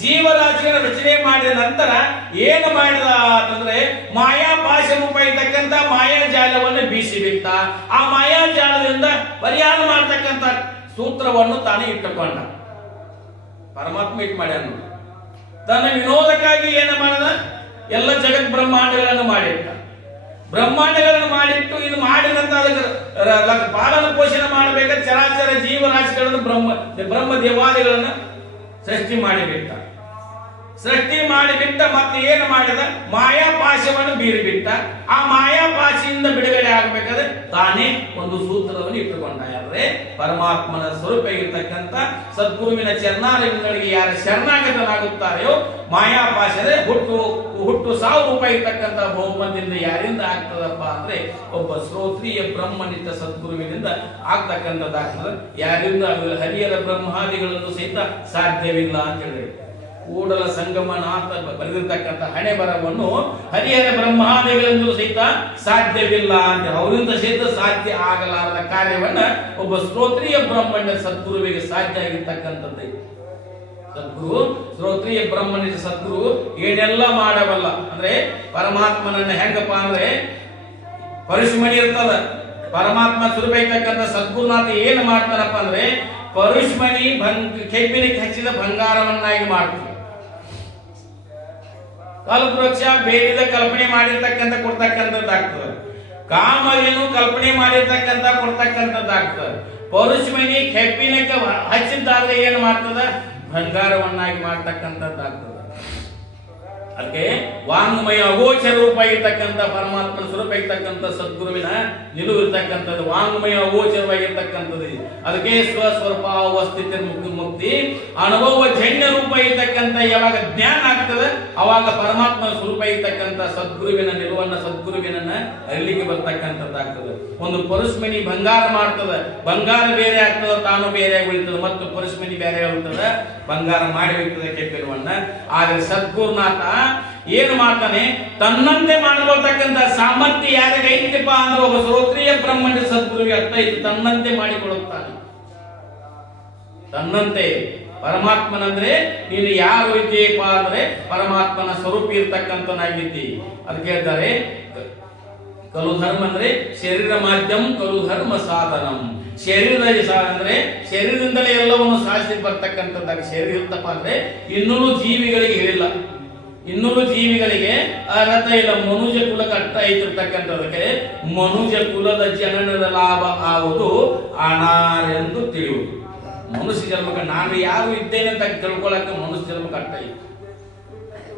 ಜೀವರಾಶಿಯನ್ನು ರಚನೆ ಮಾಡಿದ ನಂತರ ಏನು ಮಾಡಿದ ಅಂತಂದ್ರೆ ಮಾಯಾಪಾಶ ರೂಪ ಇರ್ತಕ್ಕಂಥ ಮಾಯಾಜಾಲವನ್ನು ಬೀಸಿಬಿಟ್ಟ. ಆ ಮಾಯಾಜಾಲದಿಂದ ಪರಿಹಾರ ಮಾಡತಕ್ಕಂಥ ಸೂತ್ರವನ್ನು ತಾನೇ ಇಟ್ಟುಕೊಂಡ. ಪರಮಾತ್ಮ ಇಟ್ಟು ಮಾಡ್ಯಾನ. ತನ್ನ ವಿನೋದಕ್ಕಾಗಿ ಏನು ಮಾಡಿದ, ಎಲ್ಲ ಜಗತ್ ಬ್ರಹ್ಮಾಂಡಗಳನ್ನು ಮಾಡಿಟ್ಟ. ಬ್ರಹ್ಮಾಂಡಗಳನ್ನು ಮಾಡಿಟ್ಟು ಇದು ಮಾಡಿದಂತ ಅದಕ್ಕೆ ಪಾಲನ ಪೋಷಣೆ ಮಾಡಬೇಕಾದ ಚರಾಚರ ಜೀವರಾಶಿಗಳನ್ನು ಬ್ರಹ್ಮ ದೇವಾದಿಗಳನ್ನು ಸೃಷ್ಟಿ ಮಾಡಿಬಿಟ್ಟ. ಸೃಷ್ಟಿ ಮಾಡಿಬಿಟ್ಟ ಮತ್ತೆ ಏನು ಮಾಡಿದ, ಮಾಯಾಪಾಶವನ್ನು ಬೀರಿಬಿಟ್ಟ. ಆ ಮಾಯಾಪಾಶಿಯಿಂದ ಬಿಡುಗಡೆ ಆಗಬೇಕಾದ್ರೆ ತಾನೇ ಒಂದು ಸೂತ್ರವನ್ನು ಇಟ್ಟುಕೊಂಡ. ಯಾದ್ರೆ ಪರಮಾತ್ಮನ ಸ್ವರೂಪ ಇರತಕ್ಕಂಥ ಸದ್ಗುರುವಿನ ಚರಣಾರವಿಂದರಿಗೆ ಯಾರು ಶರಣಾಗತನಾಗುತ್ತಾರೆಯೋ ಮಾಯಾಪಾಶದ ಹುಟ್ಟು ಸಾವು ರೂಪ ಇರ್ತಕ್ಕಂಥ ಬಹುಮತದಿಂದ ಯಾರಿಂದ ಆಗ್ತದಪ್ಪ ಅಂದ್ರೆ ಒಬ್ಬ ಶ್ರೋತ್ರಿಯ ಬ್ರಹ್ಮನಿಷ್ಠ ಸದ್ಗುರುವಿನಿಂದ ಆಗ್ತಕ್ಕಂಥದ್ದಾಗ್ತದೆ. ಯಾರಿಂದ ಹರಿಯರ ಬ್ರಹ್ಮಾದಿಗಳನ್ನು ಸಹಿತ ಸಾಧ್ಯವಿಲ್ಲ ಅಂತ ಹೇಳಿದ್ರು. ಕೂಡಲ ಸಂಗಮನಾಥ ಬರೆದಿರ್ತಕ್ಕಂಥ ಹಣೆ ಬರವನ್ನು ಹರಿಹರ ಬ್ರಹ್ಮಾದಿಗಳೆಂದು ಸಹಿತ ಸಾಧ್ಯವಿಲ್ಲ ಅಂತ, ಅವರಿಂದ ಸಹಿತ ಸಾಧ್ಯ ಆಗಲಾರದ ಕಾರ್ಯವನ್ನ ಒಬ್ಬ ಶ್ರೋತ್ರಿಯ ಬ್ರಹ್ಮಣ್ಯ ಸದ್ಗುರುವಿಗೆ ಸಾಧ್ಯ ಆಗಿರ್ತಕ್ಕಂಥದ್ದು. ಸದ್ಗುರು ಶ್ರೋತ್ರಿಯ ಬ್ರಹ್ಮಣ್ಯ ಸದ್ಗುರು ಏನೆಲ್ಲ ಮಾಡಬಲ್ಲ ಅಂದ್ರೆ ಪರಮಾತ್ಮನನ್ನ ಹೆಂಗಪ್ಪ ಅಂದ್ರೆ ಪರಶುಮಣಿ ಇರ್ತದ. ಪರಮಾತ್ಮ ಸುರಬೇಕಂತ ಸದ್ಗುರುನಾಥ ಏನ್ ಮಾಡ್ತಾರಪ್ಪ ಅಂದ್ರೆ ಪರಶುಮಣಿ ಕೆಬ್ಬಿನಕ್ಕೆ ಹಚ್ಚಿದ ಬಂಗಾರವನ್ನಾಗಿ ಮಾಡ್ತಾರೆ. ಕಲ್ಪವೃಕ್ಷ ಬೇಡಿದ ಕಲ್ಪನೆ ಮಾಡಿರ್ತಕ್ಕಂಥ ಕೊಡ್ತಕ್ಕಂಥದ್ದಾಗ್ತದೆ. ಕಾಮಧೇನು ಕಲ್ಪನೆ ಮಾಡಿರ್ತಕ್ಕಂಥ ಕೊಡ್ತಕ್ಕಂಥದ್ದಾಗ್ತದೆ. ಪರಶುಮಣಿ ಕೆಬ್ಬಿನಕ್ಕೆ ಹಚ್ಚಿದ್ದಾದ್ರೆ ಏನ್ ಮಾಡ್ತದ? ಬಂಗಾರವನ್ನಾಗಿ ಮಾಡ್ತಕ್ಕಂಥದ್ದಾಗ್ತದೆ. ಅದಕ್ಕೆ ವಾಂಗ್ಮಯ ಅಗೋಚರ ರೂಪ ಇರ್ತಕ್ಕಂಥ ಪರಮಾತ್ಮನ ಸ್ವರೂಪ ಇರ್ತಕ್ಕಂಥ ಸದ್ಗುರುವಿನ ನಿಲುವು ಇರ್ತಕ್ಕಂಥದ್ದು ವಾಂಗ್ಮಯ ಅಗೋಚರವಾಗಿರ್ತಕ್ಕಂಥದ್ದು. ಅದಕ್ಕೆ ಸ್ವಸ್ವರೂಪ ಅವಸ್ಥಿತಿ ಮುಕ್ತಿ ಅನುಭವ ಜನ್ಯ ರೂಪ ಇರ್ತಕ್ಕಂಥ ಯಾವಾಗ ಜ್ಞಾನ ಆಗ್ತದೆ ಅವಾಗ ಪರಮಾತ್ಮನ ಸ್ವರೂಪ ಇರ್ತಕ್ಕಂಥ ಸದ್ಗುರುವಿನ ನಿಲುವನ್ನ ಸದ್ಗುರುವಿನ ಅಲ್ಲಿಗೆ ಬರ್ತಕ್ಕಂಥದ್ದಾಗ್ತದೆ. ಒಂದು ಪರಶುಮಣಿ ಬಂಗಾರ ಮಾಡ್ತದೆ, ಬಂಗಾರ ಬೇರೆ ಆಗ್ತದೆ, ತಾನು ಬೇರೆ ಉಳಿತದೆ, ಮತ್ತು ಪರಶುಮಣಿ ಬೇರೆ ಆಗ್ತದೆ, ಬಂಗಾರ ಮಾಡಿ ಹೋಗ್ತದೆ ಕೆಬ್ಬಿನವನ್ನ. ಆದ್ರೆ ಸದ್ಗುರುನಾಥ ಏನು ಮಾಡ್ತಾನೆ? ತನ್ನಂತೆ ಮಾಡಿಕೊಳ್ತಕ್ಕಂಥ ಸಾಮರ್ಥ್ಯ ಯಾರಿಗೆ ಐತಿಪ್ಪ ಅಂದ್ರೆ ಒಬ್ಬ ಶ್ರೋತ್ರಿಯ ಬ್ರಹ್ಮಣ್ಯ ಸದ್ಗುರುವಿಗೆ ಅರ್ಥ ಐತಿ. ತನ್ನಂತೆ ಮಾಡಿಕೊಳ್ಳುತ್ತಾನೆ. ತನ್ನಂತೆ ಪರಮಾತ್ಮನಂದ್ರೆ ನೀನು ಯಾರು ಇದ್ದೀಯಪ್ಪ ಅಂದ್ರೆ ಪರಮಾತ್ಮನ ಸ್ವರೂಪ ಇರ್ತಕ್ಕಂಥನಾಗಿದ್ದಿ. ಅದಕ್ಕೆ ಹೇಳ್ತಾರೆ ಕಲು ಧರ್ಮ ಅಂದ್ರೆ ಶರೀರ ಮಾಧ್ಯಮ ಕಲು ಧರ್ಮ ಸಾಧನಂ. ಶರೀರದ ಅಂದ್ರೆ ಶರೀರದಿಂದಲೇ ಎಲ್ಲವನ್ನು ಸಾಧಿಸಿ ಬರ್ತಕ್ಕಂಥದ್ದಾಗ ಶರೀರ ಇರ್ತಪ್ಪ ಅಂದ್ರೆ ಇನ್ನೂರು ಜೀವಿಗಳಿಗೆ ಹೇಳಿಲ್ಲ. ಇನ್ನೂರು ಜೀವಿಗಳಿಗೆ ಅರ್ಹತೆ ಇಲ್ಲ. ಮನುಜ ಕುಲಕ್ಕೆ ಅರ್ಥ ಐತಿರ್ತಕ್ಕಂಥದಕ್ಕೆ ಮನುಜ ಕುಲದ ಜನನದ ಲಾಭ ಆವುದು ಅನಾರೆಂದು ತಿಳಿಯುವುದು. ಮನುಷ್ಯ ಜನ್ಮಕ್ಕೆ ನಾನು ಯಾರು ಇದ್ದೇನೆ ಅಂತ ತಿಳ್ಕೊಳ್ಳಕ್ಕೆ ಮನುಷ್ಯ ಜನ್ಮಕ್ಕೆ ಅರ್ಥ ಐತಿ.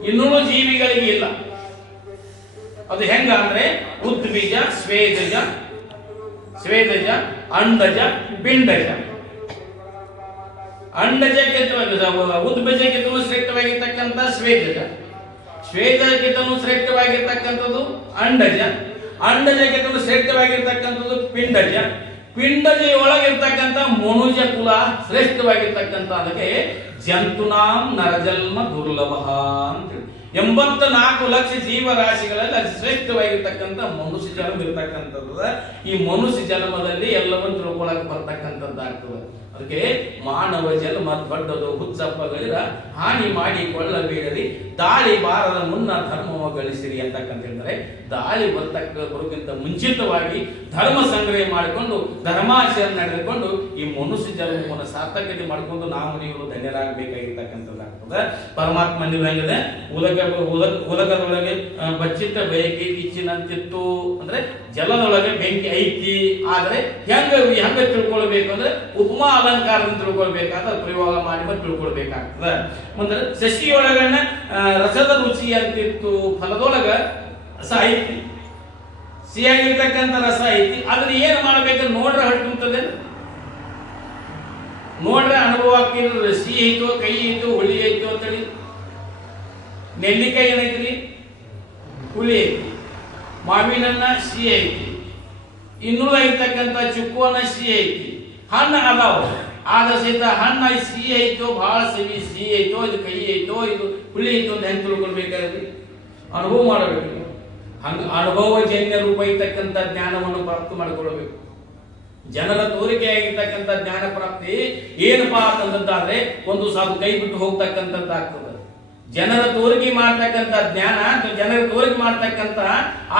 ಇನ್ನೂರು ಜೀವಿಗಳಿಗೆ ಇಲ್ಲ. ಅದು ಹೆಂಗ ಅಂದ್ರೆ ಉದ್ಬೀಜ ಸ್ವೇದಜ ಸ್ವೇದಜ ಅಂಡಜ ಪಿಂಡಜ. ಅಂಡಜಕ್ಕಿಂತ ಉದ್ಬೀಜಕ್ಕಿಂತಲೂ ಶ್ರೇಷ್ಠವಾಗಿರ್ತಕ್ಕಂಥ ಸ್ವೇದಜ, ಸ್ವೇದಕ್ಕಿಂತಲೂ ಶ್ರೇಷ್ಠವಾಗಿರ್ತಕ್ಕಂಥದ್ದು ಅಂಡಜ, ಅಂಡಜಕ್ಕಿಂತಲೂ ಶ್ರೇಷ್ಠವಾಗಿರ್ತಕ್ಕಂಥದ್ದು ಪಿಂಡಜ, ಪಿಂಡಜ ಒಳಗಿರ್ತಕ್ಕಂಥ ಮನುಜ ಕುಲ ಶ್ರೇಷ್ಠವಾಗಿರ್ತಕ್ಕಂಥ ಅದಕ್ಕೆ ಜಂತುನಾಂ ನರಜನ್ಮ ದುರ್ಲಭ ಅಂತ 84 ಲಕ್ಷ ಜೀವರಾಶಿಗಳಲ್ಲಿ ಅತಿ ಶ್ರೇಷ್ಠವಾಗಿರ್ತಕ್ಕಂಥ ಮನುಷ್ಯ ಜನ್ಮ ಇರ್ತಕ್ಕಂಥದ್ದು. ಈ ಮನುಷ್ಯ ಜನ್ಮದಲ್ಲಿ ಎಲ್ಲವನ್ನು ತಿಳ್ಕೊಳಕ್ ಬರ್ತಕ್ಕಂಥದ್ದಾಗ್ತದೆ. ಅದಕ್ಕೆ ಮಾನವ ಜನ್ಮ ದೊಡ್ಡದು ಹುಚ್ಚಪ್ಪಗಳಿರ ಹಾನಿ ಮಾಡಿಕೊಳ್ಳಬೇಡರಿ, ದಾಳಿ ಬಾರದ ಮುನ್ನ ಧರ್ಮವ ಗಳಿಸಿರಿ ಅಂತಕ್ಕಂತ ಹೇಳಿದ್ರೆ ದಾಳಿ ಬರೋಕ್ಕಿಂತ ಮುಂಚಿತವಾಗಿ ಧರ್ಮ ಸಂಗ್ರಹ ಮಾಡಿಕೊಂಡು ಧರ್ಮಾಚರಣೆ ನಡೆದುಕೊಂಡು ಈ ಮನುಷ್ಯ ಜನ್ಮವನ್ನು ಸಾರ್ಥಕತೆ ಮಾಡಿಕೊಂಡು ನಾವು ನೀವು ಧನ್ಯರಾಗಬೇಕಾಗಿರ್ತಕ್ಕಂಥದ್ದಾಗ್ತದೆ. ಪರಮಾತ್ಮ ನೀವು ಹೆಂಗಿದೆ ಉಲಗದೊಳಗೆ ಬಚ್ಚಿಟ್ಟ ಬಯಕೆ ಇಚ್ಚಿನಂತಿತ್ತು ಅಂದ್ರೆ ಜಲದೊಳಗೆ ಬೆಂಕಿ ಐತಿ. ಆದ್ರೆ ಹೆಂಗ ತಿಳ್ಕೊಳ್ಬೇಕು ಅಂದ್ರೆ ಉಪಮಾ ಅಲಂಕಾರದಿಂದ ತಿಳ್ಕೊಳ್ಬೇಕಾದ್ರೆ ಪ್ರಯೋಗ ಮಾಡಿ ತಿಳ್ಕೊಳ್ಬೇಕಾಗ್ತದೆ. ಮುಂದೆ ಶಶಿಯೊಳಗನ್ನ ರಸದ ರುಚಿ ಅಂತಿತ್ತು, ಫಲದೊಳಗ ರಸ ಐತಿ, ಸಿಹಿಯಾಗಿರ್ತಕ್ಕಂಥ ರಸ ಐತಿ. ಅದನ್ನ ಏನ್ ಮಾಡ್ಬೇಕಂದ್ರೆ ನೋಡ್ರೆ ಹಟ್ಟುತ್ತದೆ, ನೋಡ್ರೆ ಅನುಭವ ಆಗ್ತಿದ್ರೆ ಸಿಹಿ ಐತೋ ಕೈ ಐತೋ ಹುಳಿ ಐತೋ ಅಂತೇಳಿ. ನೆಲ್ಲಿಕಾಯಿ ಏನೈತ್ರಿ? ಹುಳಿ ಐತಿ. ಮಾವಿನನ್ನ ಸಿಹಿ ಐತಿ. ಇನ್ನೂರ ಐತಕ್ಕಂಥ ಚುಕ್ಕುವನ್ನ ಸಿಹಿ ಐತಿ. ಹಣ್ಣು ಅದಾವ, ಆದ ಸಹಿತ ಹಣ್ಣು ಸಿಹಿ ಐತೋ ಬಹಳ ಸಿಹಿ ಐತೋ ಇದು ಕೈ ಐತೋ ಇದು ಹುಳಿ ಐತೋ ಅಂತ ಹೆಂಗೆ ತಿಳ್ಕೊಳ್ಬೇಕಾದ್ರಿ? ಅನುಭವ ಮಾಡಬೇಕು. ಹಂಗ ಅನುಭವಜನ್ಯ ರೂಪ ಇರ್ತಕ್ಕಂಥ ಜ್ಞಾನವನ್ನು ಪ್ರಾಪ್ತಿ ಮಾಡಿಕೊಳ್ಬೇಕು. ಜನರ ತೋರಿಕೆ ಆಗಿರ್ತಕ್ಕಂಥ ಜ್ಞಾನ ಪ್ರಾಪ್ತಿ ಏನಪ್ಪಾ ಅಂತಂದಾದ್ರೆ ಒಂದು ಸಾಧು ಕೈ ಬಿಟ್ಟು ಹೋಗ್ತಕ್ಕಂಥದ್ದಾಗ್ತದೆ. ಜನರ ತೋರಿಕೆ ಮಾಡ್ತಕ್ಕಂಥ ಜ್ಞಾನ, ಜನರ ತೋರಿಕೆ ಮಾಡ್ತಕ್ಕಂಥ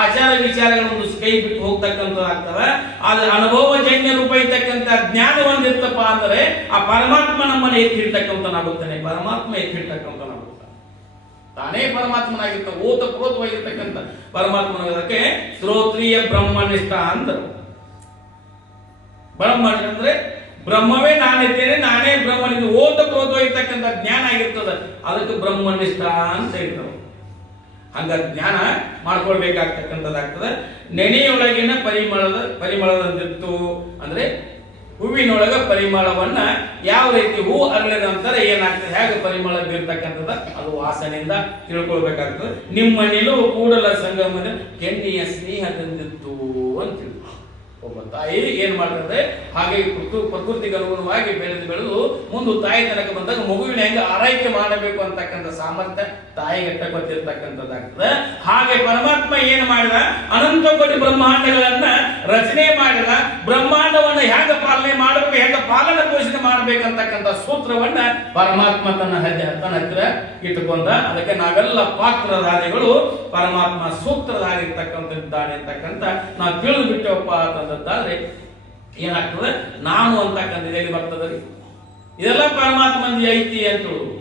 ಆಚಾರ ವಿಚಾರಗಳನ್ನು ಕೈ ಬಿಟ್ಟು ಹೋಗ್ತಕ್ಕಂಥದ್ದಾಗ್ತವೆ. ಆದ್ರೆ ಅನುಭವಜನ್ಯ ರೂಪ ಇರ್ತಕ್ಕಂಥ ಜ್ಞಾನ ಒಂದಿರ್ತಪ್ಪ ಅಂದ್ರೆ ಆ ಪರಮಾತ್ಮ ನಮ್ಮನ್ನ ಎತ್ತಿರ್ತಕ್ಕಂಥನಾಗುತ್ತಾನೆ. ಪರಮಾತ್ಮ ಎತ್ತಿರ್ತಕ್ಕಂಥನಾಗುತ್ತಾನೆ. ತಾನೇ ಪರಮಾತ್ಮನಾಗಿರ್ತ ಓತ ಪ್ರೋತವಾಗಿರ್ತಕ್ಕಂಥ ಪರಮಾತ್ಮನಾಗದಕ್ಕೆ ಶ್ರೋತ್ರಿಯ ಬ್ರಹ್ಮನಿಷ್ಠ ಅಂದರು. ಬ್ರಹ್ಮ ಅಂದ್ರೆ ಬ್ರಹ್ಮವೇ ನಾನಿದ್ದೇನೆ, ನಾನೇ ಬ್ರಹ್ಮನಿಗೆ ಓತ ಪ್ರೋತವಾಗಿರ್ತಕ್ಕಂಥ ಜ್ಞಾನ ಆಗಿರ್ತದೆ. ಅದಕ್ಕೆ ಬ್ರಹ್ಮನಿಷ್ಠ ಅಂತ ಹೇಳ್ತಾರೆ. ಹಂಗ ಜ್ಞಾನ ಮಾಡ್ಕೊಳ್ಬೇಕಾಗ್ತಕ್ಕಂಥದ್ದಾಗ್ತದೆ. ನೆನೆಯೊಳಗಿನ ಪರಿಮಳದಂತಿತ್ತು ಅಂದ್ರೆ ಹೂವಿನೊಳಗ ಪರಿಮಳವನ್ನ ಯಾವ ರೀತಿ ಹೂ ಅರಳಿದ ನಂತರ ಏನಾಗ್ತದೆ, ಹೇಗೆ ಪರಿಮಳ ಬೀರ್ತಕ್ಕಂಥದ್ದು ಅದು ವಾಸನೆಯಿಂದ ತಿಳ್ಕೊಳ್ಬೇಕಾಗ್ತದೆ. ನಿಮ್ಮ ನಿಲುವು ಕೂಡಲ ಸಂಗಮದ ಕೆನ್ನೆಯ ಸ್ನೇಹದಂದಿತ್ತು ಅಂತ ಹೇಳಿ ಒಬ್ಬ ತಾಯಿ ಏನ್ ಮಾಡ್ತದೆ ಹಾಗೆ ಪ್ರಕೃತಿಗೆ ಅನುಗುಣವಾಗಿ ಬೆಳೆದು ಮುಂದೆ ತಾಯಿ ತನಕ ಬಂದಾಗ ಮಗುವಿನ ಹೆಂಗ ಆರೈಕೆ ಮಾಡಬೇಕು ಅಂತಕ್ಕಂಥ ಸಾಮರ್ಥ್ಯ ತಾಯಿಗೆ ಗೊತ್ತಿರ್ತಕ್ಕಂಥದ್ದಾಗ್ತದೆ. ಹಾಗೆ ಪರಮಾತ್ಮ ಏನ್ ಮಾಡಿದ, ಅನಂತ ಕೋಟಿ ಬ್ರಹ್ಮಾಂಡಗಳನ್ನ ರಚನೆ ಮಾಡಿದ. ಬ್ರಹ್ಮಾಂಡವನ್ನ ಹೆಂಗ ಪಾಲನೆ ಮಾಡಬೇಕು, ಹೆಂಗ ಪಾಲನೆ ಪೋಷಣೆ ಮಾಡ್ಬೇಕಂತಕ್ಕಂಥ ಅಂತಕ್ಕಂಥ ಸೂತ್ರವನ್ನ ಪರಮಾತ್ಮ ತನ್ನ ಹತ್ತಿರ ಇಟ್ಟುಕೊಂಡ. ಅದಕ್ಕೆ ನಾವೆಲ್ಲ ಪಾತ್ರಧಾರಿಗಳು ಪರಮಾತ್ಮ ಸೂತ್ರಧಾರಿರ್ತಕ್ಕಂಥದ್ದಾನೆ ಅಂತಕ್ಕಂಥ ನಾವು ತಿಳಿದು ಬಿಟ್ಟವಪ್ಪ ಅಂತಂದಾದ್ರೆ ಏನಾಗ್ತದೆ, ನಾನು ಅಂತಕ್ಕಂಥ ಎಲ್ಲಿ ಬರ್ತದೆ? ಇದೆಲ್ಲ ಪರಮಾತ್ಮಂದಿ ಐತಿ ಅಂತ ಹೇಳುದು.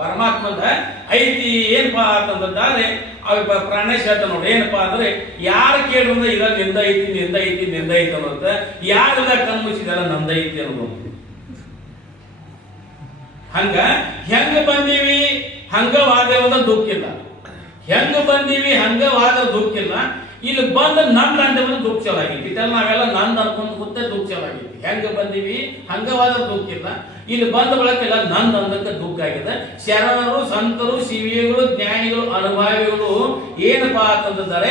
ಪರಮಾತ್ಮದ ಐತಿ ಏನಪ್ಪಾ ಅಂತಂದಾದ್ರೆ ಪ್ರಾಣೇಶ್ ಹೇಳ್ತ ನೋಡಿ, ಏನಪ್ಪಾ ಅಂದ್ರೆ ಯಾರು ಕೇಳಿದ್ರೆ ಇದ ನಿಂದ ಐತಿ ನಿಂದ ಐತಿ ನಿಂದ ಐತಿ ಅನ್ನೋದ, ಯಾರೆಲ್ಲ ಕಣ್ಮುಚ್ಚಿದೆಲ್ಲ ನಂದ ಐತಿ ಅನ್ನೋದು. ಹಂಗ ಹೆಂಗ ಬಂದೀವಿ ಹಂಗ ವಾದೇವದ ದುಃಖ ಇಲ್ಲ, ಹೆಂಗ ಬಂದೀವಿ ಹಂಗ ವಾದ ದುಃಖ ಇಲ್ಲ. ಇಲ್ಲಿ ಬಂದ ನಂದ ಅಂತ ದುಃಖ ಚಲ ಆಗೈತಿ. ಇದೆಲ್ಲ ನಾವೆಲ್ಲ ನಂದ್ ಅನ್ಕೊಂಡ್ ಕೂತೆ ದುಃಖ ಚಲ ಆಗೈತಿ. ಹೆಂಗ ಬಂದೀವಿ ಹಂಗವಾದ ದುಃಖ ಇಲ್ಲ, ಇಲ್ಲಿ ಬಂದ ಬಳಕೆಲ್ಲ ನಂದ್ ಅಂದಕ್ಕೆ ದುಃಖ ಆಗಿದೆ. ಶರಣರು, ಸಂತರು, ಶಿವಿಗಳು, ಜ್ಞಾನಿಗಳು, ಅನುಭವಿಗಳು ಏನಪ್ಪಾ ಅಂತಂದಿದ್ದಾರೆ,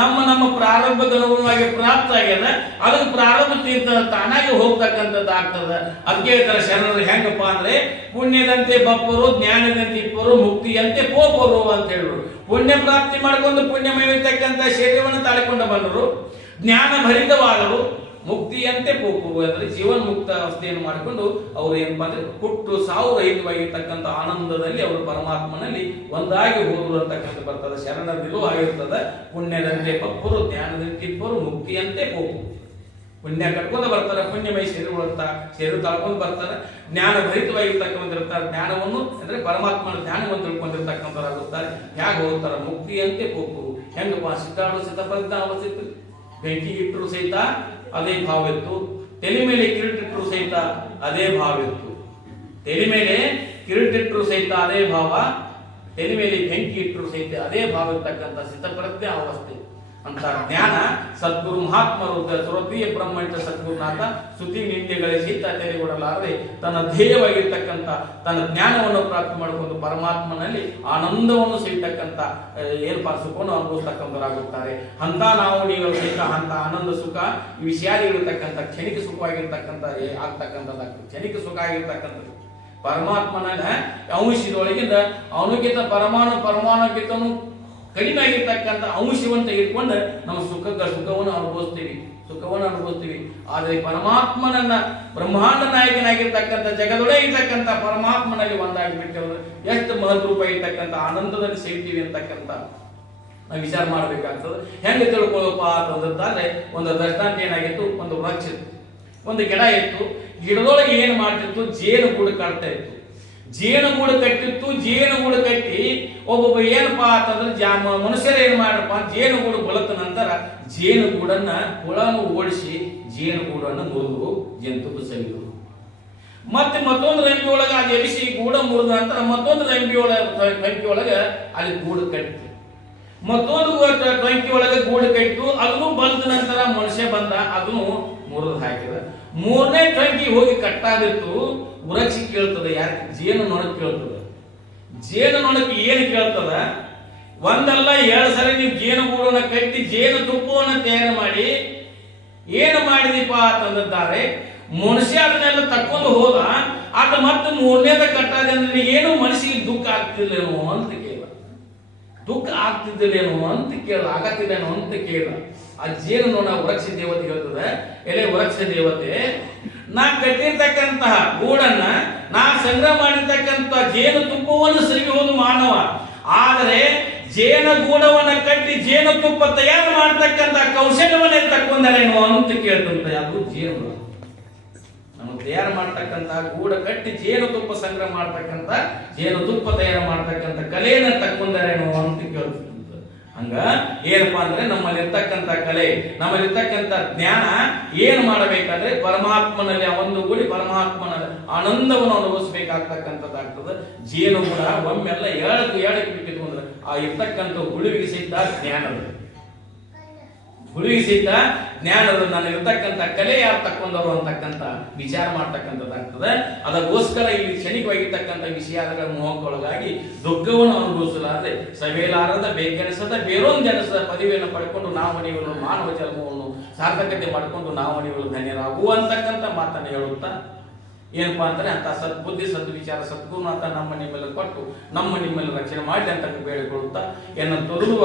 ನಮ್ಮ ನಮ್ಮ ಪ್ರಾರಂಭಕ್ಕೆ ಅನುಗುಣವಾಗಿ ಪ್ರಾಪ್ತ ಆಗ್ಯದ, ಅದಕ್ಕೆ ಪ್ರಾರಂಭ ತೀರ್ಥ ತಾನಾಗಿ ಹೋಗ್ತಕ್ಕಂಥದ್ದು ಆಗ್ತದ. ಅದಕ್ಕೆ ಹೇಳ್ತಾರೆ ಶರಣರು ಹೆಂಗಪ್ಪ ಅಂದ್ರೆ ಪುಣ್ಯದಂತೆ ಬಪ್ಪರು, ಜ್ಞಾನದಂತೆ ಇಪ್ಪರು, ಮುಕ್ತಿಯಂತೆ ಪೋಪರು ಅಂತ ಹೇಳಿದ್ರು. ಪುಣ್ಯ ಪ್ರಾಪ್ತಿ ಮಾಡ್ಕೊಂಡು ಪುಣ್ಯಮಯವಿರ್ತಕ್ಕಂಥ ಶರೀರವನ್ನು ತಾಳಿಕೊಂಡು ಬಂದರು, ಜ್ಞಾನ ಭರಿತವಾದರು, ಮುಕ್ತಿಯಂತೆ ಪೋಪರು ಅಂದ್ರೆ ಜೀವನ್ ಮುಕ್ತ ಅವಸ್ಥೆಯನ್ನು ಮಾಡಿಕೊಂಡು ಅವರು ಏನಪ್ಪಾ ಅಂದ್ರೆ ಹುಟ್ಟು ಸಾವು ರಹಿತವಾಗಿರ್ತಕ್ಕಂಥ ಆನಂದದಲ್ಲಿ ಅವರು ಪರಮಾತ್ಮನಲ್ಲಿ ಒಂದಾಗಿ ಹೋದರು ಅಂತಕ್ಕಂಥ ಬರ್ತದೆ. ಶರಣರಿಗೂ ಆಗಿರ್ತದೆ. ಪುಣ್ಯದಂತೆ ಬಪ್ಪರು, ಜ್ಞಾನದಂತೆ ಇಪ್ಪರು, ಮುಕ್ತಿಯಂತೆ ಪೋಪರು. ಪುಣ್ಯ ಕಟ್ಕೊಂಡು ಬರ್ತಾರೆ, ಪುಣ್ಯಮಯ ಶರೀರ ತಳ್ಕೊಂಡು ಬರ್ತಾರೆ, ಜ್ಞಾನ ಭರಿತವಾಗಿರ್ತಕ್ಕಂಥಿರ್ತಾರೆ. ಜ್ಞಾನವನ್ನು ಅಂದ್ರೆ ಪರಮಾತ್ಮನ ಜ್ಞಾನವನ್ನು ತಿಳ್ಕೊಂಡಿರ್ತಕ್ಕಂಥವ್ರಾಗುತ್ತಾರೆ. ಹೇಗೆ ಹೋಗ್ತಾರೆ? ಮುಕ್ತಿಯಂತೆ ಪೋಪರು. ಹೆಂಗಪ್ಪ? ಸಿದ್ಧಾಳು ಸಿದ್ಧಪದ್ಧ ಅವಸ್ಥಿತ್ತು, ಬೆಂಕಿ ಇಟ್ಟರು ಸಹಿತ ಅದೇ ಭಾವ ಇತ್ತು, ತಲೆ ಮೇಲೆ ಕಿರೀಟಿಟ್ಟರು ಸಹಿತ ಅದೇ ಭಾವ ಇತ್ತು. ತಲೆ ಮೇಲೆ ಕಿರೀಟಿಟ್ಟರು ಸಹಿತ ಅದೇ ಭಾವ, ತಲೆ ಮೇಲೆ ಬೆಂಕಿ ಇಟ್ಟರು ಸಹಿತ ಅದೇ ಭಾವ ಇರ್ತಕ್ಕಂಥ ಸಿದ್ಧಪ್ರಜ್ಞ ಅವಸ್ಥೆ ಅಂತ ಜ್ಞಾನ ಸದ್ಗುರು ಮಹಾತ್ಮರು ಸರ್ವತೀಯ ಬ್ರಹ್ಮಂಡ ಸದ್ಗುರುನಾಥ ಸ್ತುತಿ ನಿಂದೆಗಳೇ ಸಹಿತ ತೆರೆಗೊಡಲಾರದೆ ತನ್ನ ಧ್ಯೇಯವಾಗಿರ್ತಕ್ಕಂಥ ತನ್ನ ಜ್ಞಾನವನ್ನು ಪ್ರಾಪ್ತಿ ಮಾಡಿಕೊಂಡು ಪರಮಾತ್ಮನಲ್ಲಿ ಆನಂದವನ್ನು ಸಹಿತಕ್ಕಂಥ ಏನಪ್ಪಾ ಸುಖವನ್ನು ಅನುಭವಿಸ್ತಕ್ಕಂಥವರಾಗುತ್ತಾರೆ. ಅಂತ ನಾವು ನೀವು ಸಹಿತ ಅಂತ ಆನಂದ ಸುಖ ಈ ವಿಷಯಾದಿಗಳಿರ್ತಕ್ಕಂಥ ಕ್ಷಣಿಕ ಸುಖವಾಗಿರ್ತಕ್ಕಂಥ ಆಗ್ತಕ್ಕಂಥದ್ದಾಗ್ತದೆ. ಕ್ಷಣಿಕ ಸುಖ ಆಗಿರ್ತಕ್ಕಂಥದ್ದು ಪರಮಾತ್ಮನ ಅಂಶದೊಳಗಿಂದ ಅವನಿಗಿಂತ ಪರಮಾಣುಗಿಂತನೂ ಕಡಿಮೆ ಆಗಿರ್ತಕ್ಕಂಥ ಅಂಶವನ್ನು ತೆಗೆದುಕೊಂಡು ನಾವು ಸುಖವನ್ನು ಅನುಭವಿಸ್ತೀವಿ. ಆದರೆ ಪರಮಾತ್ಮನನ್ನ ಬ್ರಹ್ಮಾಂಡ ನಾಯಕನಾಗಿರ್ತಕ್ಕಂಥ ಜಗದೊಳಗೆ ಇರ್ತಕ್ಕಂಥ ಪರಮಾತ್ಮನಲ್ಲಿ ಒಂದಾಗಿ ಬಿಟ್ಟವರು ಎಷ್ಟು ಮಹತ್ವರೂಪ ಇರ್ತಕ್ಕಂಥ ಆನಂದದಲ್ಲಿ ಸೇರ್ತೀವಿ ಅಂತಕ್ಕಂಥ ನಾವು ವಿಚಾರ ಮಾಡಬೇಕಾಗ್ತದೆ. ಹೆಂಗೆ ತಿಳ್ಕೊಳ್ಳೋಪ್ಪ ಅಂತಂದ್ರೆ ಒಂದು ದೃಷ್ಟಾಂತ ಏನಾಗಿತ್ತು, ಒಂದು ವೃಕ್ಷ ಇತ್ತು, ಒಂದು ಗಿಡ ಇತ್ತು. ಗಿಡದೊಳಗೆ ಏನು ಮಾಡ್ತಿತ್ತು? ಜೇನುಗೂಡು ಕಟ್ತಾ ಇತ್ತು. ಜೇನುಗೂಡು ಕಟ್ಟಿತ್ತು. ಜೇನುಗೂಡು ಕಟ್ಟಿ ಒಬ್ಬೊಬ್ಬ ಏನಪ್ಪಾ ಅಂತಂದ್ರೆ ಮನುಷ್ಯರು ಏನ್ ಮಾಡ್ರಪ್ಪ, ಜೇನುಗೂಡು ಬಲತ ನಂತರ ಜೇನುಗೂಡನ್ನ ಹುಳನು ಓಡಿಸಿ ಜೇನುಗೂಡನ್ನು ಮುರಿದು ಜಂತುಕು ಸವಿದರು. ಮತ್ತೆ ಮತ್ತೊಂದು ರಂಬಿ ಒಳಗ ಅದು ಎಬಿಸಿ ಗೂಡ ಮುರಿದ ನಂತರ ಮತ್ತೊಂದು ರಂಬಿ ಒಳಗ ಅಲ್ಲಿ ಗೂಡು ಕಟ್ಟಿತು. ಮತ್ತೊಂದು ಟೊಂಕಿ ಒಳಗೆ ಗೂಡು ಕಟ್ಟಿತು. ಅದನ್ನು ಬಲ್ದ ನಂತರ ಮನುಷ್ಯ ಬಂದ, ಅದನ್ನು ಮುರಿದು ಹಾಕಿದ. ಮೂರನೇ ಟೊಂಕಿ ಹೋಗಿ ಕಟ್ಟಾದಿತ್ತು. ವೃಕ್ಷ ಕೇಳ್ತದೆ, ಯಾಕೆ? ಜೇನು ನೊಣಕ್ಕೆ ಕೇಳ್ತದೆ. ಜೇನು ನೊಣಕ್ಕೆ ಏನು ಕೇಳ್ತದ? ಒಂದಲ್ಲ ಎರಡು ಸರಿ ನೀವು ಜೇನುಗೂಡನ್ನ ಕಟ್ಟಿ ಜೇನು ತುಪ್ಪವನ್ನು ತಯಾರು ಮಾಡಿ ಏನು ಮಾಡಿದೀಪ ಅಂತಂದಿದ್ದಾರೆ. ಮನುಷ್ಯ ಅದನ್ನೆಲ್ಲ ತಕ್ಕೊಂಡು ಹೋದ. ಅದು ಮತ್ತೆ ಮೂರನೇದ ಕಟ್ಟಾದೆ ಅಂದ್ರೆ ಏನು ಮನಸ್ಸಿಗೆ ದುಃಖ ಆಗ್ತಿಲ್ಲೇನೋ ಅಂತ ಕೇಳ, ದುಃಖ ಆಗ್ತಿದ್ದಿಲ್ಲೇನೋ ಅಂತ ಕೇಳ, ಆಗತ್ತಿಲ್ಲೇನೋ ಅಂತ ಕೇಳ. ಆ ಜೇನು ನೊಣ ವೃಕ್ಷ ದೇವತೆ ಹೇಳ್ತದೆ, ಎಲೆ ವೃಕ್ಷ ದೇವತೆ, ನಾ ಕಟ್ಟಿರ್ತಕ್ಕಂತಹ ಗೂಡನ್ನ ನಾ ಸಂಗ್ರಹ ಮಾಡಿರ್ತಕ್ಕಂಥ ಜೇನು ತುಪ್ಪವನ್ನು ಸರಿಯೋದು ಮಾನವ, ಆದರೆ ಜೇನು ಗೂಡವನ್ನ ಕಟ್ಟಿ ಜೇನು ತುಪ್ಪ ತಯಾರು ಮಾಡತಕ್ಕಂಥ ಕೌಶಲ್ಯವನ್ನೇ ತಕ್ಕೊಂಡರೇನು ಅಂತ ಕೇಳ್ತಂತ. ಅದು ಜೇನು ನಾವು ತಯಾರು ಮಾಡ್ತಕ್ಕಂಥ ಗೂಡ ಕಟ್ಟಿ ಜೇನು ತುಪ್ಪ ಸಂಗ್ರಹ ಮಾಡ್ತಕ್ಕಂಥ ಜೇನು ತುಪ್ಪ ತಯಾರು ಮಾಡ್ತಕ್ಕಂಥ ಕಲೆಯನ್ನ ತಕ್ಕೊಂಡರೇನು ಅಂತ ಕೇಳ್ತಂತ. ಹಂಗ ಏನಪ್ಪಾ ಅಂದ್ರೆ ನಮ್ಮಲ್ಲಿರ್ತಕ್ಕಂಥ ಕಲೆ, ನಮ್ಮಲ್ಲಿರ್ತಕ್ಕಂಥ ಜ್ಞಾನ ಏನು ಮಾಡಬೇಕಾದ್ರೆ ಪರಮಾತ್ಮನಲ್ಲಿ ಒಂದುಗೂಡಿ ಪರಮಾತ್ಮನ ಆನಂದವನ್ನು ಅನುಭವಿಸಬೇಕಾಗ್ತಕ್ಕಂಥದ್ದಾಗ್ತದೆ. ಜೇನು ಕೂಡ ಒಮ್ಮೆಲ್ಲ ಏಳಕ್ಕೆ ಬಿಟ್ಟಿತ್ತು ಅಂದ್ರೆ ಆ ಇರ್ತಕ್ಕಂಥ ಹುಳುವಿಗೆ ಸಹಿತ ಜ್ಞಾನದ, ಹುಳುವಿಗೆ ಸಹಿತ ಜ್ಞಾನದ ನಾನು ಇರ್ತಕ್ಕಂಥ ಕಲೆ ಯಾರು ತಕ್ಕೊಂಡವರು ಅಂತಕ್ಕಂಥ ವಿಚಾರ ಮಾಡ್ತಕ್ಕಂಥದ್ದಾಗ್ತದೆ. ಅದಕ್ಕೋಸ್ಕರ ಇಲ್ಲಿ ಕ್ಷಣಿಕವಾಗಿರ್ತಕ್ಕಂಥ ವಿಷಯಗಳ ಮೋಹಕ್ಕೊಳಗಾಗಿ ದುಃಖವನ್ನು ಅನುಭವಿಸಲಾರದೆ ಸವೇಲಾರದ ಬೇಕೆನಿಸದ ಬೇರೊಂದು ಜನಸದ ಪದವಿಯನ್ನು ಪಡ್ಕೊಂಡು ನಾವು ನೀವು ಮಾನವ ಜನ್ಮವನ್ನು ಸಾರ್ಥಕತೆ ಮಾಡಿಕೊಂಡು ನಾವು ನೀವು ಧನ್ಯರಾಗುವಂತಕ್ಕಂಥ ಮಾತನ್ನು ಹೇಳುತ್ತಾ ಏನಪ್ಪಾ ಅಂದ್ರೆ ಅಂತ ಸದ್ಬುದ್ಧಿ ಸದ್ವಿಚಾರ ಸದ್ಗುರುನಾಥ ನಮ್ಮ ನಿಮ್ಮೆಲ್ಲ ಕೊಟ್ಟು ನಮ್ಮ ನಿಮ್ಮೆಲ್ಲ ರಕ್ಷಣೆ ಮಾಡಿ ಅಂತ ಬೇಡಿಕೊಳ್ಳುತ್ತಾ ಎನ್ನ ತೊದಲುವ